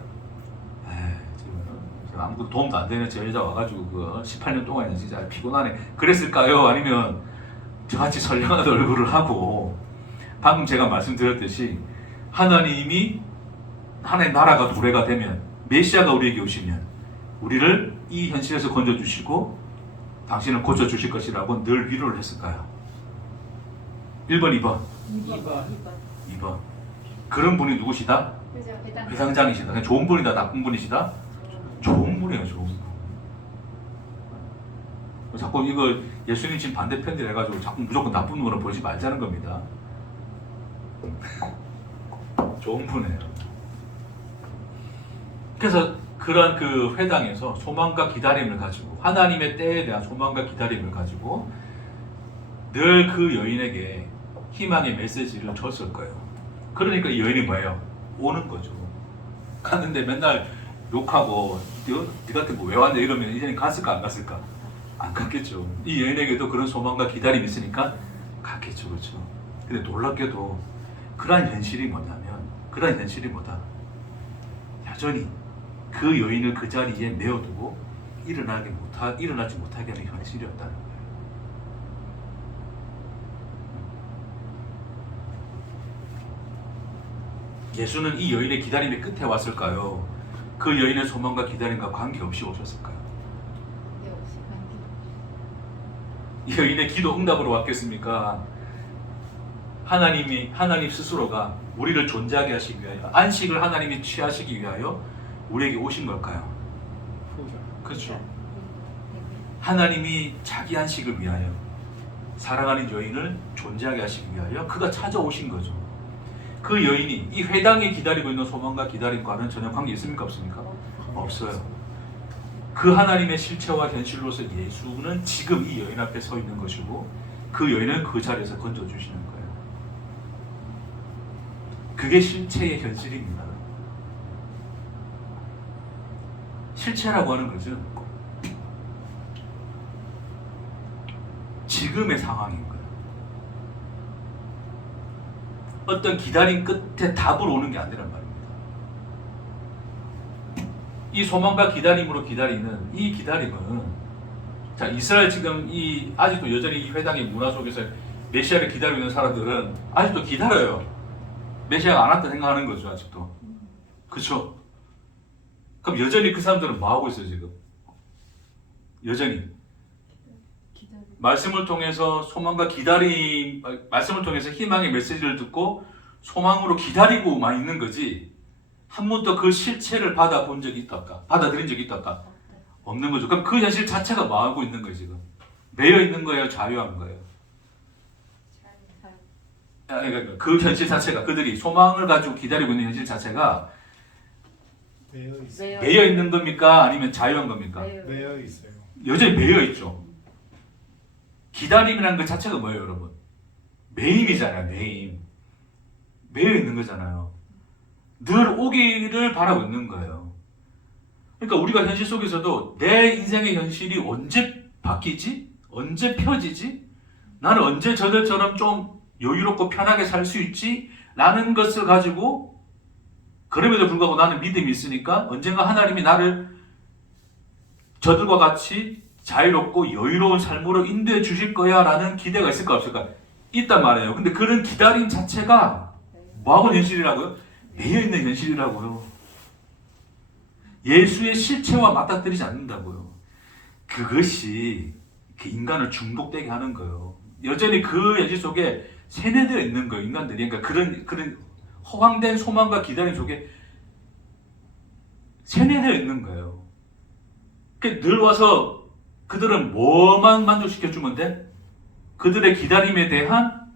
아무것도 도움도 안 되는 저 여자 와가지고 그 18년 동안 진짜 피곤하네 그랬을까요? 아니면 저같이 선량한 얼굴을 하고, 방금 제가 말씀드렸듯이 하나님의 나라가 도래가 되면, 메시아가 우리에게 오시면 우리를 이 현실에서 건져주시고 당신을 고쳐주실 것이라고 늘 위로를 했을까요? 1번, 2번. 2번. 그런 분이 누구시다? 회당장이시다. 그냥 좋은 분이다, 나쁜 분이시다? 좋은 분이에요, 좋은 분. 자꾸 이거 예수님 지금 반대편들 해가지고 자꾸 무조건 나쁜 분으로 보지 말자는 겁니다. 좋은 분이에요. 그래서 그런 그 회당에서 소망과 기다림을 가지고, 하나님의 때에 대한 소망과 기다림을 가지고 늘 그 여인에게 희망의 메시지를 줬을 거예요. 그러니까 이 여인이 뭐예요? 오는 거죠. 갔는데 맨날 욕하고 네가 뭐 왜 왔냐 이러면 이제는 갔을까 안 갔을까? 안 갔겠죠. 이 여인에게도 그런 소망과 기다림이 있으니까 갔겠죠, 그렇죠? 근데 놀랍게도 그러한 현실이 뭐냐면, 여전히 그 여인을 그 자리에 내어두고 일어나지 못하게 하는 현실이었다는 거예요. 예수는 이 여인의 기다림의 끝에 왔을까요? 그 여인의 소망과 기다림과 관계없이 오셨을까요? 이 여인의 기도 응답으로 왔겠습니까? 하나님 스스로가 우리를 존재하게 하시기 위하여, 안식을 하나님이 취하시기 위하여 우리에게 오신 걸까요? 그렇죠. 하나님이 자기 안식을 위하여 사랑하는 여인을 존재하게 하시기 위하여 그가 찾아오신 거죠. 그 여인이 이 회당에 기다리고 있는 소망과 기다림과는 전혀 관계 있습니까? 없습니까? 없어요. 그 하나님의 실체와 현실로서 예수는 지금 이 여인 앞에 서 있는 것이고, 그 여인은 그 자리에서 건져주시는 거예요. 그게 실체의 현실입니다. 실체라고 하는 것은 지금의 상황인 거예요. 어떤 기다림 끝에 답으로 오는 게 아니란 말입니다. 이 소망과 기다림으로 기다리는 이 기다림은, 자, 이스라엘 지금 아직도 여전히 이 회당의 문화 속에서 메시아를 기다리고 있는 사람들은 아직도 기다려요. 메시아가 안 왔다 생각하는 거죠, 아직도. 그렇죠? 그럼 여전히 그 사람들은 뭐 하고 있어요, 지금? 여전히 말씀을 통해서 소망과 기다림, 말씀을 통해서 희망의 메시지를 듣고 소망으로 기다리고만 있는 거지, 한 번도 그 실체를 받아들인 적이 있다까? 없는 거죠. 그럼 그 현실 자체가 뭐 하고 있는 거예요, 지금? 매여 있는 거예요, 자유한 거예요? 그러니까 그 현실 자체가, 그들이 소망을 가지고 기다리고 있는 현실 자체가 매여 있는 겁니까? 아니면 자유한 겁니까? 매여 있어요. 여전히 매여 있죠. 기다림이라는 것 자체가 뭐예요, 여러분? 매임이잖아요, 매임. 매여 있는 거잖아요. 늘 오기를 바라고 있는 거예요. 그러니까 우리가 현실 속에서도 내 인생의 현실이 언제 바뀌지? 언제 펴지지? 나는 언제 저들처럼 좀 여유롭고 편하게 살 수 있지? 라는 것을 가지고, 그럼에도 불구하고 나는 믿음이 있으니까 언젠가 하나님이 나를 저들과 같이 자유롭고 여유로운 삶으로 인도해 주실 거야 라는 기대가 있을까 없을까? 있단 말이에요. 근데 그런 기다림 자체가 뭐하고 현실이라고요? 매여 있는 현실이라고요. 예수의 실체와 맞닥뜨리지 않는다고요. 그것이 그 인간을 중독되게 하는 거예요. 여전히 그 현실 속에 세뇌되어 있는 거예요, 인간들이. 그러니까 그런 허황된 소망과 기다림 속에 세뇌되어 있는 거예요. 늘 와서 그들은 뭐만 만족시켜주면 돼? 그들의 기다림에 대한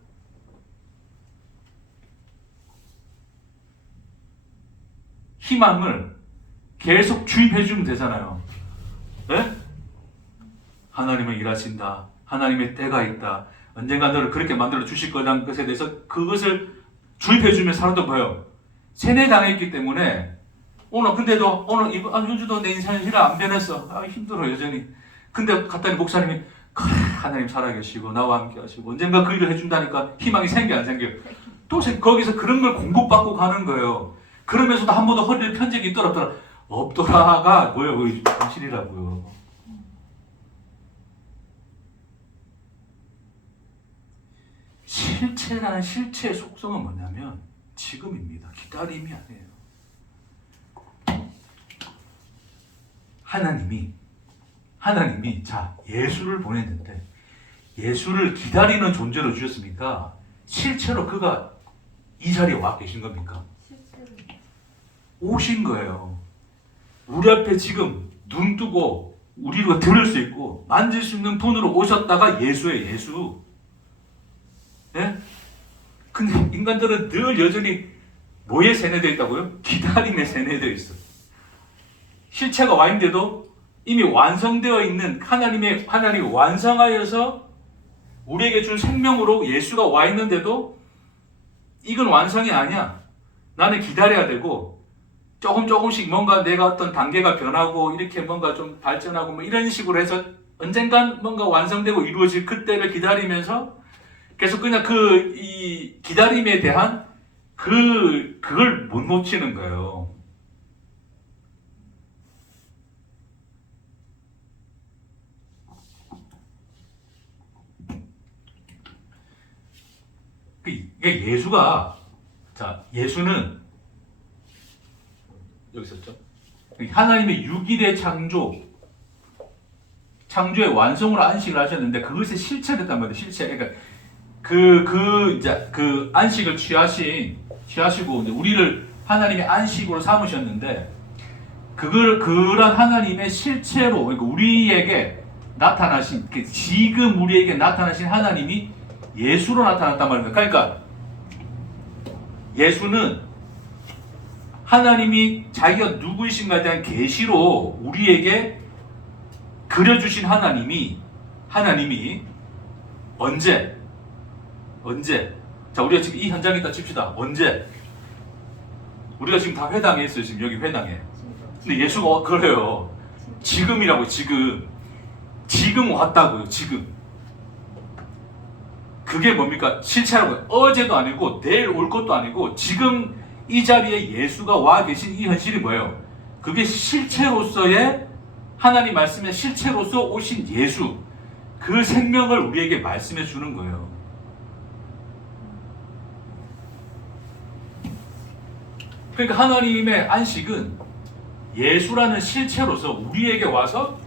희망을 계속 주입해주면 되잖아요. 네? 하나님은 일하신다. 하나님의 때가 있다. 언젠가 너를 그렇게 만들어 주실 거라는 것에 대해서 그것을 주입해주면 사람도 뭐예요? 세뇌당했기 때문에 근데도 오늘 현주도 내 인생 현실 안 변했어. 힘들어 여전히. 근데 갔더니 목사님이 하나님 살아계시고 나와 함께 하시고 언젠가 그 일을 해준다니까 희망이 생겨 안 생겨? 또 거기서 그런 걸 공급받고 가는 거예요. 그러면서도 한 번도 허리를 편 적이 있더라 없더라? 없더라가 뭐예요? 그 현실이라고요. 실체라는 실체의 속성은 뭐냐면 지금입니다. 기다림이 아니에요. 하나님이 자 예수를 보냈는데 예수를 기다리는 존재로 주셨습니까? 실체로 그가 이 자리에 와 계신 겁니까? 오신 거예요. 우리 앞에 지금 눈 뜨고 우리가 들을 수 있고 만질 수 있는 분으로 오셨다가 예수예요, 예수. 예? 근데 인간들은 늘 여전히 뭐에 세뇌되어 있다고요? 기다림에 세뇌되어 있어. 실체가 와 있는데도 이미 완성되어 있는 하나님이 완성하여서 우리에게 준 생명으로 예수가 와 있는데도 이건 완성이 아니야. 나는 기다려야 되고 조금씩 뭔가 내가 어떤 단계가 변하고 이렇게 뭔가 좀 발전하고 뭐 이런 식으로 해서 언젠간 뭔가 완성되고 이루어질 그때를 기다리면서 계속 그냥 이 기다림에 대한 그걸 못 놓치는 거예요. 예수는 여기 있었죠. 하나님의 6일의 창조의 완성으로 안식을 하셨는데 그것의 실체였단 말이에요. 실체. 그러니까 그 안식을 취하시고 이제 우리를 하나님의 안식으로 삼으셨는데 그런 하나님의 실체로 그러니까 우리에게 나타나신 지금 우리에게 나타나신 하나님이 예수로 나타났단 말입니다. 그러니까 예수는 하나님이 자기가 누구이신가에 대한 계시로 우리에게 그려주신 하나님이 언제? 자, 우리가 지금 이 현장에 있다 칩시다. 언제? 우리가 지금 다 회당에 있어요. 지금 여기 회당에. 근데 예수가 그래요. 지금이라고 지금 왔다고요. 지금. 그게 뭡니까? 실체라고요. 어제도 아니고 내일 올 것도 아니고 지금 이 자리에 예수가 와 계신 이 현실이 뭐예요? 그게 실체로서의 하나님 말씀의 실체로서 오신 예수. 그 생명을 우리에게 말씀해 주는 거예요. 그러니까 하나님의 안식은 예수라는 실체로서 우리에게 와서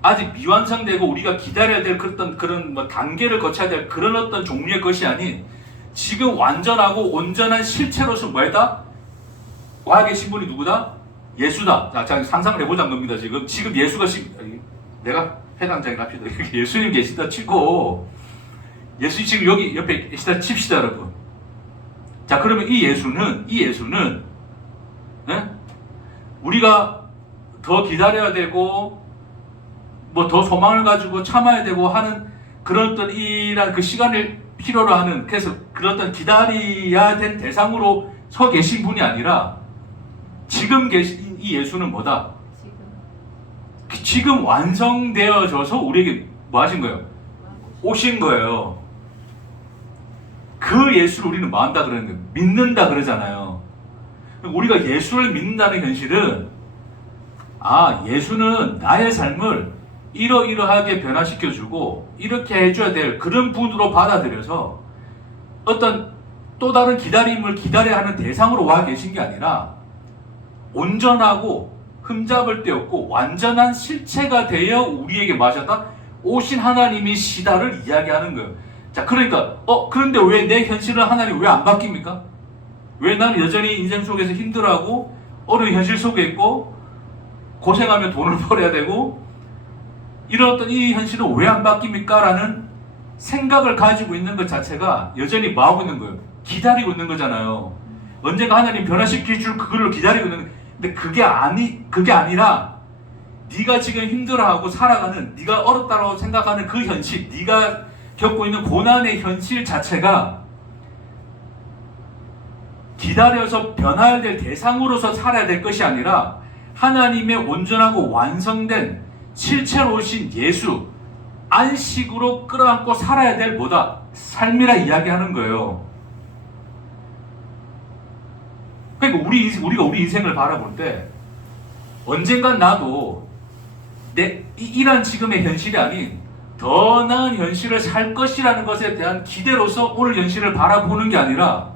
아직 미완성되고 우리가 기다려야 될 그런 단계를 거쳐야 될 그런 어떤 종류의 것이 아닌 지금 완전하고 온전한 실체로서 뭐다? 와 계신 분이 누구다? 예수다. 자, 상상을 해보자는 겁니다. 지금 예수가 내가 회당장이 합시다. 이렇게 예수님 계시다 치고 예수 지금 여기 옆에 계시다 칩시다, 여러분. 자, 그러면 이 예수는 예? 우리가 더 기다려야 되고 뭐 더 소망을 가지고 참아야 되고 하는 그런 어떤 이란 그 시간을 필요로 하는, 그래서 그런 어떤 기다려야 된 대상으로 서 계신 분이 아니라 지금 계신 이 예수는 뭐다? 지금 완성되어져서 우리에게 뭐 하신 거예요? 오신 거예요. 그 예수를 우리는 뭐 한다 그러는 거예요? 믿는다 그러잖아요. 우리가 예수를 믿는다는 현실은, 예수는 나의 삶을 이러이러하게 변화시켜주고 이렇게 해줘야 될 그런 분으로 받아들여서 어떤 또 다른 기다림을 기다려야 하는 대상으로 와 계신 게 아니라 온전하고 흠잡을 데 없고 완전한 실체가 되어 우리에게 마셨다 오신 하나님이 시다를 이야기하는 거예요. 자, 그러니까 그런데 왜 내 현실은 하나님 왜 안 바뀝니까? 왜 나는 여전히 인생 속에서 힘들어하고 어려운 현실 속에 있고 고생하며 돈을 벌어야 되고 이런 어떤 이 현실은 왜 안 바뀝니까? 라는 생각을 가지고 있는 것 자체가 여전히 뭐 하고 있는 거예요? 기다리고 있는 거잖아요. 언젠가 하나님 변화시킬 줄 그거를 기다리고 있는. 근데 그게 아니라 네가 지금 힘들어하고 살아가는, 네가 어렵다고 생각하는 그 현실, 네가 겪고 있는 고난의 현실 자체가 기다려서 변화해야 될 대상으로서 살아야 될 것이 아니라 하나님의 온전하고 완성된 실체로 오신 예수, 안식으로 끌어안고 살아야 될 뭐다? 삶이라 이야기하는 거예요. 그러니까 우리가 우리 인생을 바라볼 때 언젠간 나도 이런 지금의 현실이 아닌 더 나은 현실을 살 것이라는 것에 대한 기대로서 오늘 현실을 바라보는 게 아니라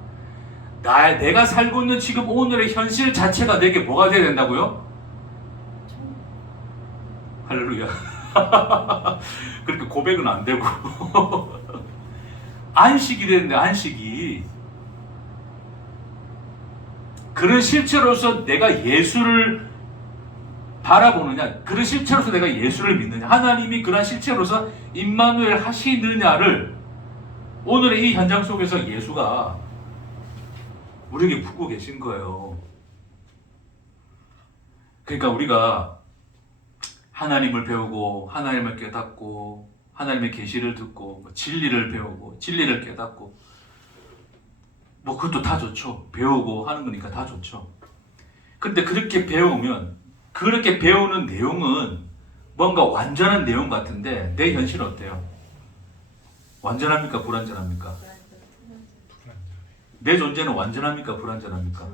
내가 살고 있는 지금 오늘의 현실 자체가 내게 뭐가 돼야 된다고요? 할렐루야. 그렇게 고백은 안 되고 안식이 되는데, 안식이 그런 실체로서 내가 예수를 바라보느냐, 그런 실체로서 내가 예수를 믿느냐, 하나님이 그런 실체로서 임마누엘 하시느냐를 오늘의 이 현장 속에서 예수가 우리에게 묻고 계신 거예요. 그러니까 우리가 하나님을 배우고 하나님을 깨닫고 하나님의 계시를 듣고 진리를 배우고 진리를 깨닫고 그것도 다 좋죠. 배우고 하는 거니까 다 좋죠. 근데 그렇게 배우는 내용은 뭔가 완전한 내용 같은데 내 현실은 어때요? 완전합니까? 불완전합니까? 내 존재는 완전합니까? 불완전합니까?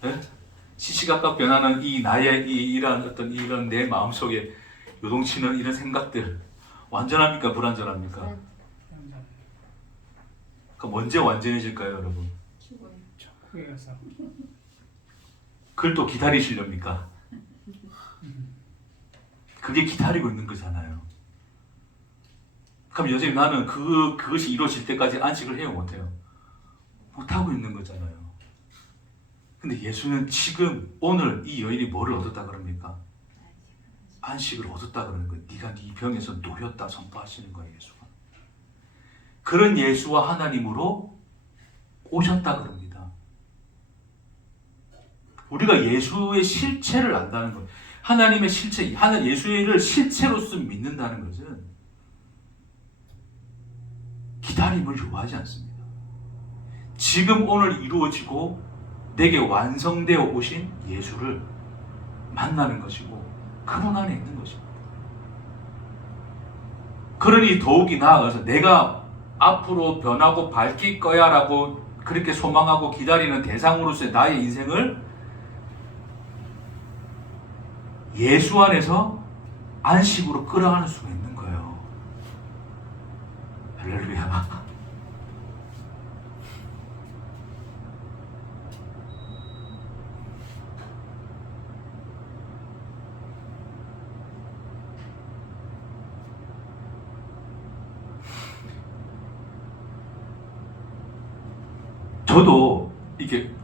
네? 시시각각 변하는 이 나의 이런 내 마음속에 요동치는 이런 생각들 완전합니까? 불완전합니까? 그럼 언제 완전해질까요, 여러분? 그걸 또 기다리시렵니까? 그게 기다리고 있는 거잖아요. 그럼 여전히 나는 그것이 이루어질 때까지 안식을 해요, 못해요? 못하고 있는 거잖아요. 근데 예수는 지금 오늘 이 여인이 뭐를 얻었다 그럽니까? 안식을 얻었다 그러는 거예요. 네가 네 병에서 놓였다 선포하시는 거예요, 예수가. 그런 예수와 하나님으로 오셨다 그럽니다. 우리가 예수의 실체를 안다는 거예요. 하나님의 실체, 예수를 실체로서 믿는다는 것은 기다림을 요구하지 않습니다. 지금 오늘 이루어지고 내게 완성되어 오신 예수를 만나는 것이고 그분 안에 있는 것입니다. 그러니 더욱이 나아가서 내가 앞으로 변하고 밝힐 거야 라고 그렇게 소망하고 기다리는 대상으로서의 나의 인생을 예수 안에서 안식으로 끌어가는 수가 있는 거예요. 할렐루야. 저도 이게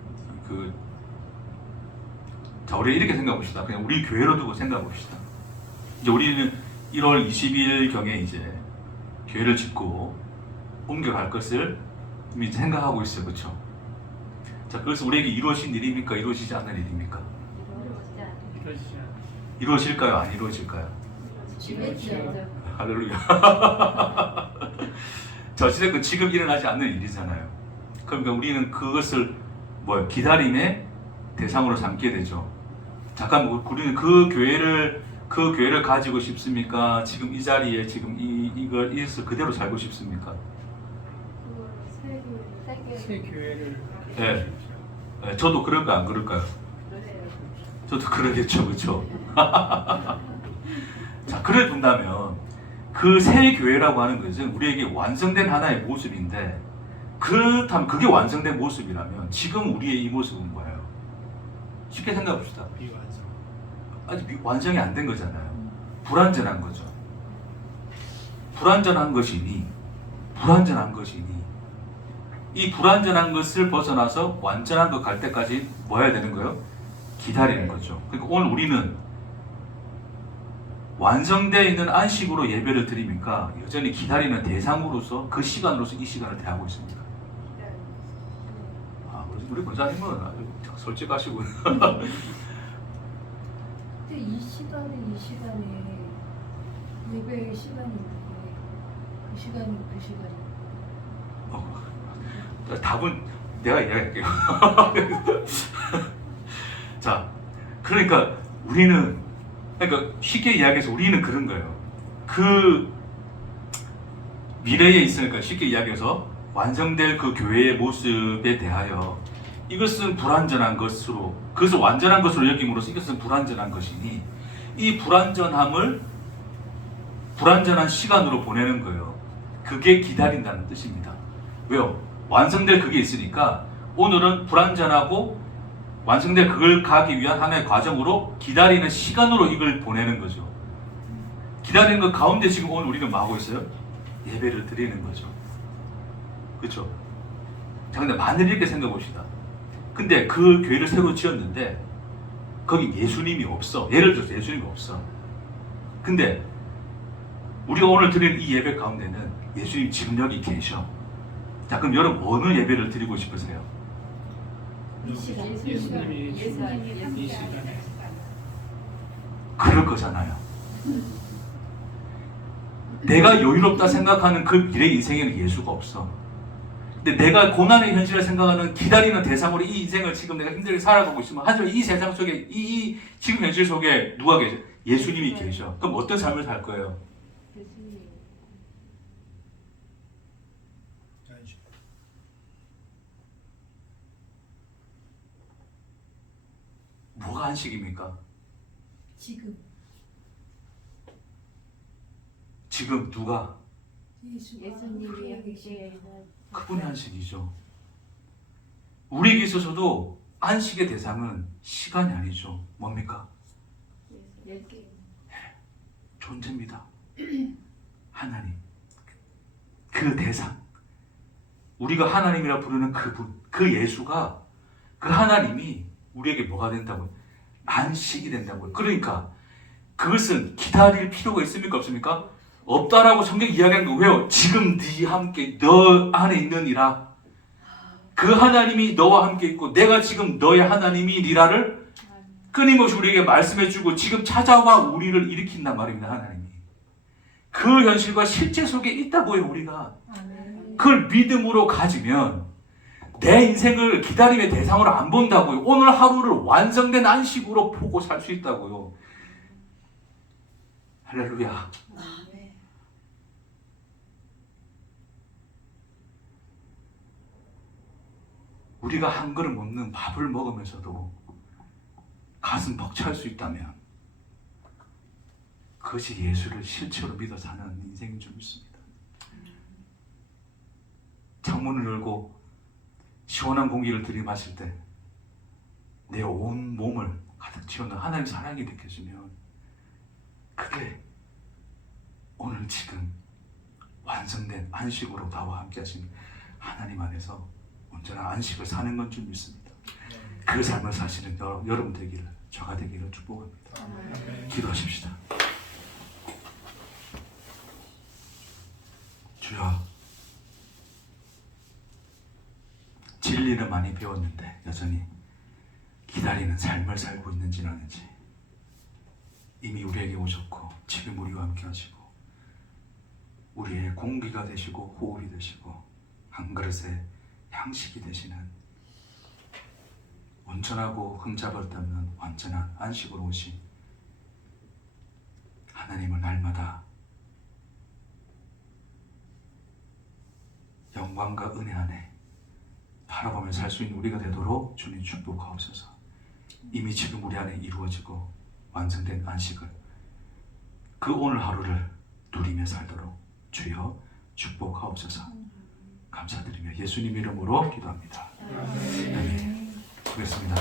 자, 우리 이렇게 생각해 봅시다. 그냥 우리 교회로 두고 생각해 봅시다. 이제 우리는 1월 20일 경에 이제 교회를 짓고 옮겨갈 것을 이미 생각하고 있어요, 그렇죠? 자, 그래서 우리에게 이루어진 일입니까? 이루어지지 않는 일입니까? 이루어질까요? 안 이루어질까요? 할렐루야. 자, 어쨌든 지금 일어나지 않는 일이잖아요. 그러니까 우리는 그것을 기다림의 대상으로 삼게 되죠. 잠깐 우리는 그 교회를 가지고 싶습니까? 지금 이 자리에 지금 이것을 그대로 살고 싶습니까? 새 교회를. 네. 네, 저도 그럴까 안 그럴까요? 저도 그러겠죠, 그렇죠? 자, 그래 본다면 그 새 교회라고 하는 것은 우리에게 완성된 하나의 모습인데, 그렇다면 그게 완성된 모습이라면 지금 우리의 이 모습은 뭐예요? 쉽게 생각해 봅시다. 비완성. 아직 완성이 안 된 거잖아요. 불완전한 거죠. 불완전한 것이니 이 불완전한 것을 벗어나서 완전한 것 갈 때까지 뭐 해야 되는 거예요? 기다리는 거죠. 그러니까 오늘 우리는 완성되어 있는 안식으로 예배를 드립니까? 여전히 기다리는 대상으로서 그 시간으로서 이 시간을 대하고 있습니다. 우리 권사님은 아주 솔직하시고. 근데 이 시간에 예배의 시간인데 그 시간이 답은 내가 이야기할게요. 자, 그러니까 쉽게 이야기해서 우리는 그런 거예요. 그 미래에 있으니까 쉽게 이야기해서 완성될 그 교회의 모습에 대하여 이것은 불완전한 것으로, 그것을 완전한 것으로 여김으로써 이것은 불완전한 것이니 이 불완전함을 불완전한 시간으로 보내는 거예요. 그게 기다린다는 뜻입니다. 왜요? 완성될 그게 있으니까 오늘은 불완전하고 완성될 그걸 가기 위한 하나의 과정으로 기다리는 시간으로 이걸 보내는 거죠. 기다리는 것 가운데 지금 오늘 우리는 뭐 하고 있어요? 예배를 드리는 거죠. 그렇죠? 자, 근데 만일 이렇게 생각해 봅시다. 근데 그 교회를 새로 지었는데 거기 예수님이 없어. 예를 들어서 예수님이 없어. 근데 우리가 오늘 드리는 이 예배 가운데는 예수님 지금 여기 계셔. 자, 그럼 여러분 어느 예배를 드리고 싶으세요? 예수님이 이 시간에. 그럴 거잖아요. 내가 여유롭다 생각하는 그 미래 인생에는 예수가 없어. 근데 내가 고난의 현실을 생각하는 기다리는 대상으로 이 인생을 지금 내가 힘들게 살아가고 있으면, 하지만 이 세상 속에 이 지금 현실 속에 누가 계셔? 예수님이 계셔. 그럼 어떤 삶을 살 거예요? 뭐가 안식입니까? 지금 누가? 예수님이 그분의 안식이죠. 우리에게 있어서도 안식의 대상은 시간이 아니죠. 뭡니까? 존재입니다. 하나님. 그 대상. 우리가 하나님이라 부르는 그분, 그 예수가, 그 하나님이 우리에게 뭐가 된다고요? 안식이 된다고요. 그러니까 그것은 기다릴 필요가 있습니까? 없습니까? 없다라고 성경이 이야기하는 거 왜요? 지금 네 함께 너 안에 있느니라. 그 하나님이 너와 함께 있고 내가 지금 너의 하나님이니라를 끊임없이 우리에게 말씀해주고 지금 찾아와 우리를 일으킨단 말입니다. 하나님이. 그 현실과 실제 속에 있다고요. 우리가. 그걸 믿음으로 가지면 내 인생을 기다림의 대상으로 안 본다고요. 오늘 하루를 완성된 안식으로 보고 살 수 있다고요. 할렐루야. 우리가 한 그릇 먹는 밥을 먹으면서도 가슴 벅찰 수 있다면 그것이 예수를 실체로 믿어 사는 인생인 줄 믿습니다. 창문을 열고 시원한 공기를 들이마실 때 내 온 몸을 가득 채우는 하나님의 사랑이 느껴지면 그게 오늘 지금 완성된 안식으로 나와 함께 하신 하나님 안에서 언제나 안식을 사는 건 줄 믿습니다. 그 삶을 사시는 여러분 되기를, 저가 되기를 축복합니다. 기도하십시다. 진리는 많이 배웠는데 여전히 기다리는 삶을 살고 있는지 아닌지, 이미 우리에게 오셨고 지금 우리와 함께 하시고 우리의 공기가 되시고 호흡이 되시고 한 그릇의 양식이 되시는, 온전하고 흠잡았다면 완전한 안식으로 오신 하나님을 날마다 영광과 은혜 안에 바라보며 살 수 있는 우리가 되도록 주님 축복하옵소서. 이미 지금 우리 안에 이루어지고 완성된 안식을, 그 오늘 하루를 누리며 살도록 주여 축복하옵소서. 감사드리며 예수님 이름으로 기도합니다. 아멘. 고맙습니다.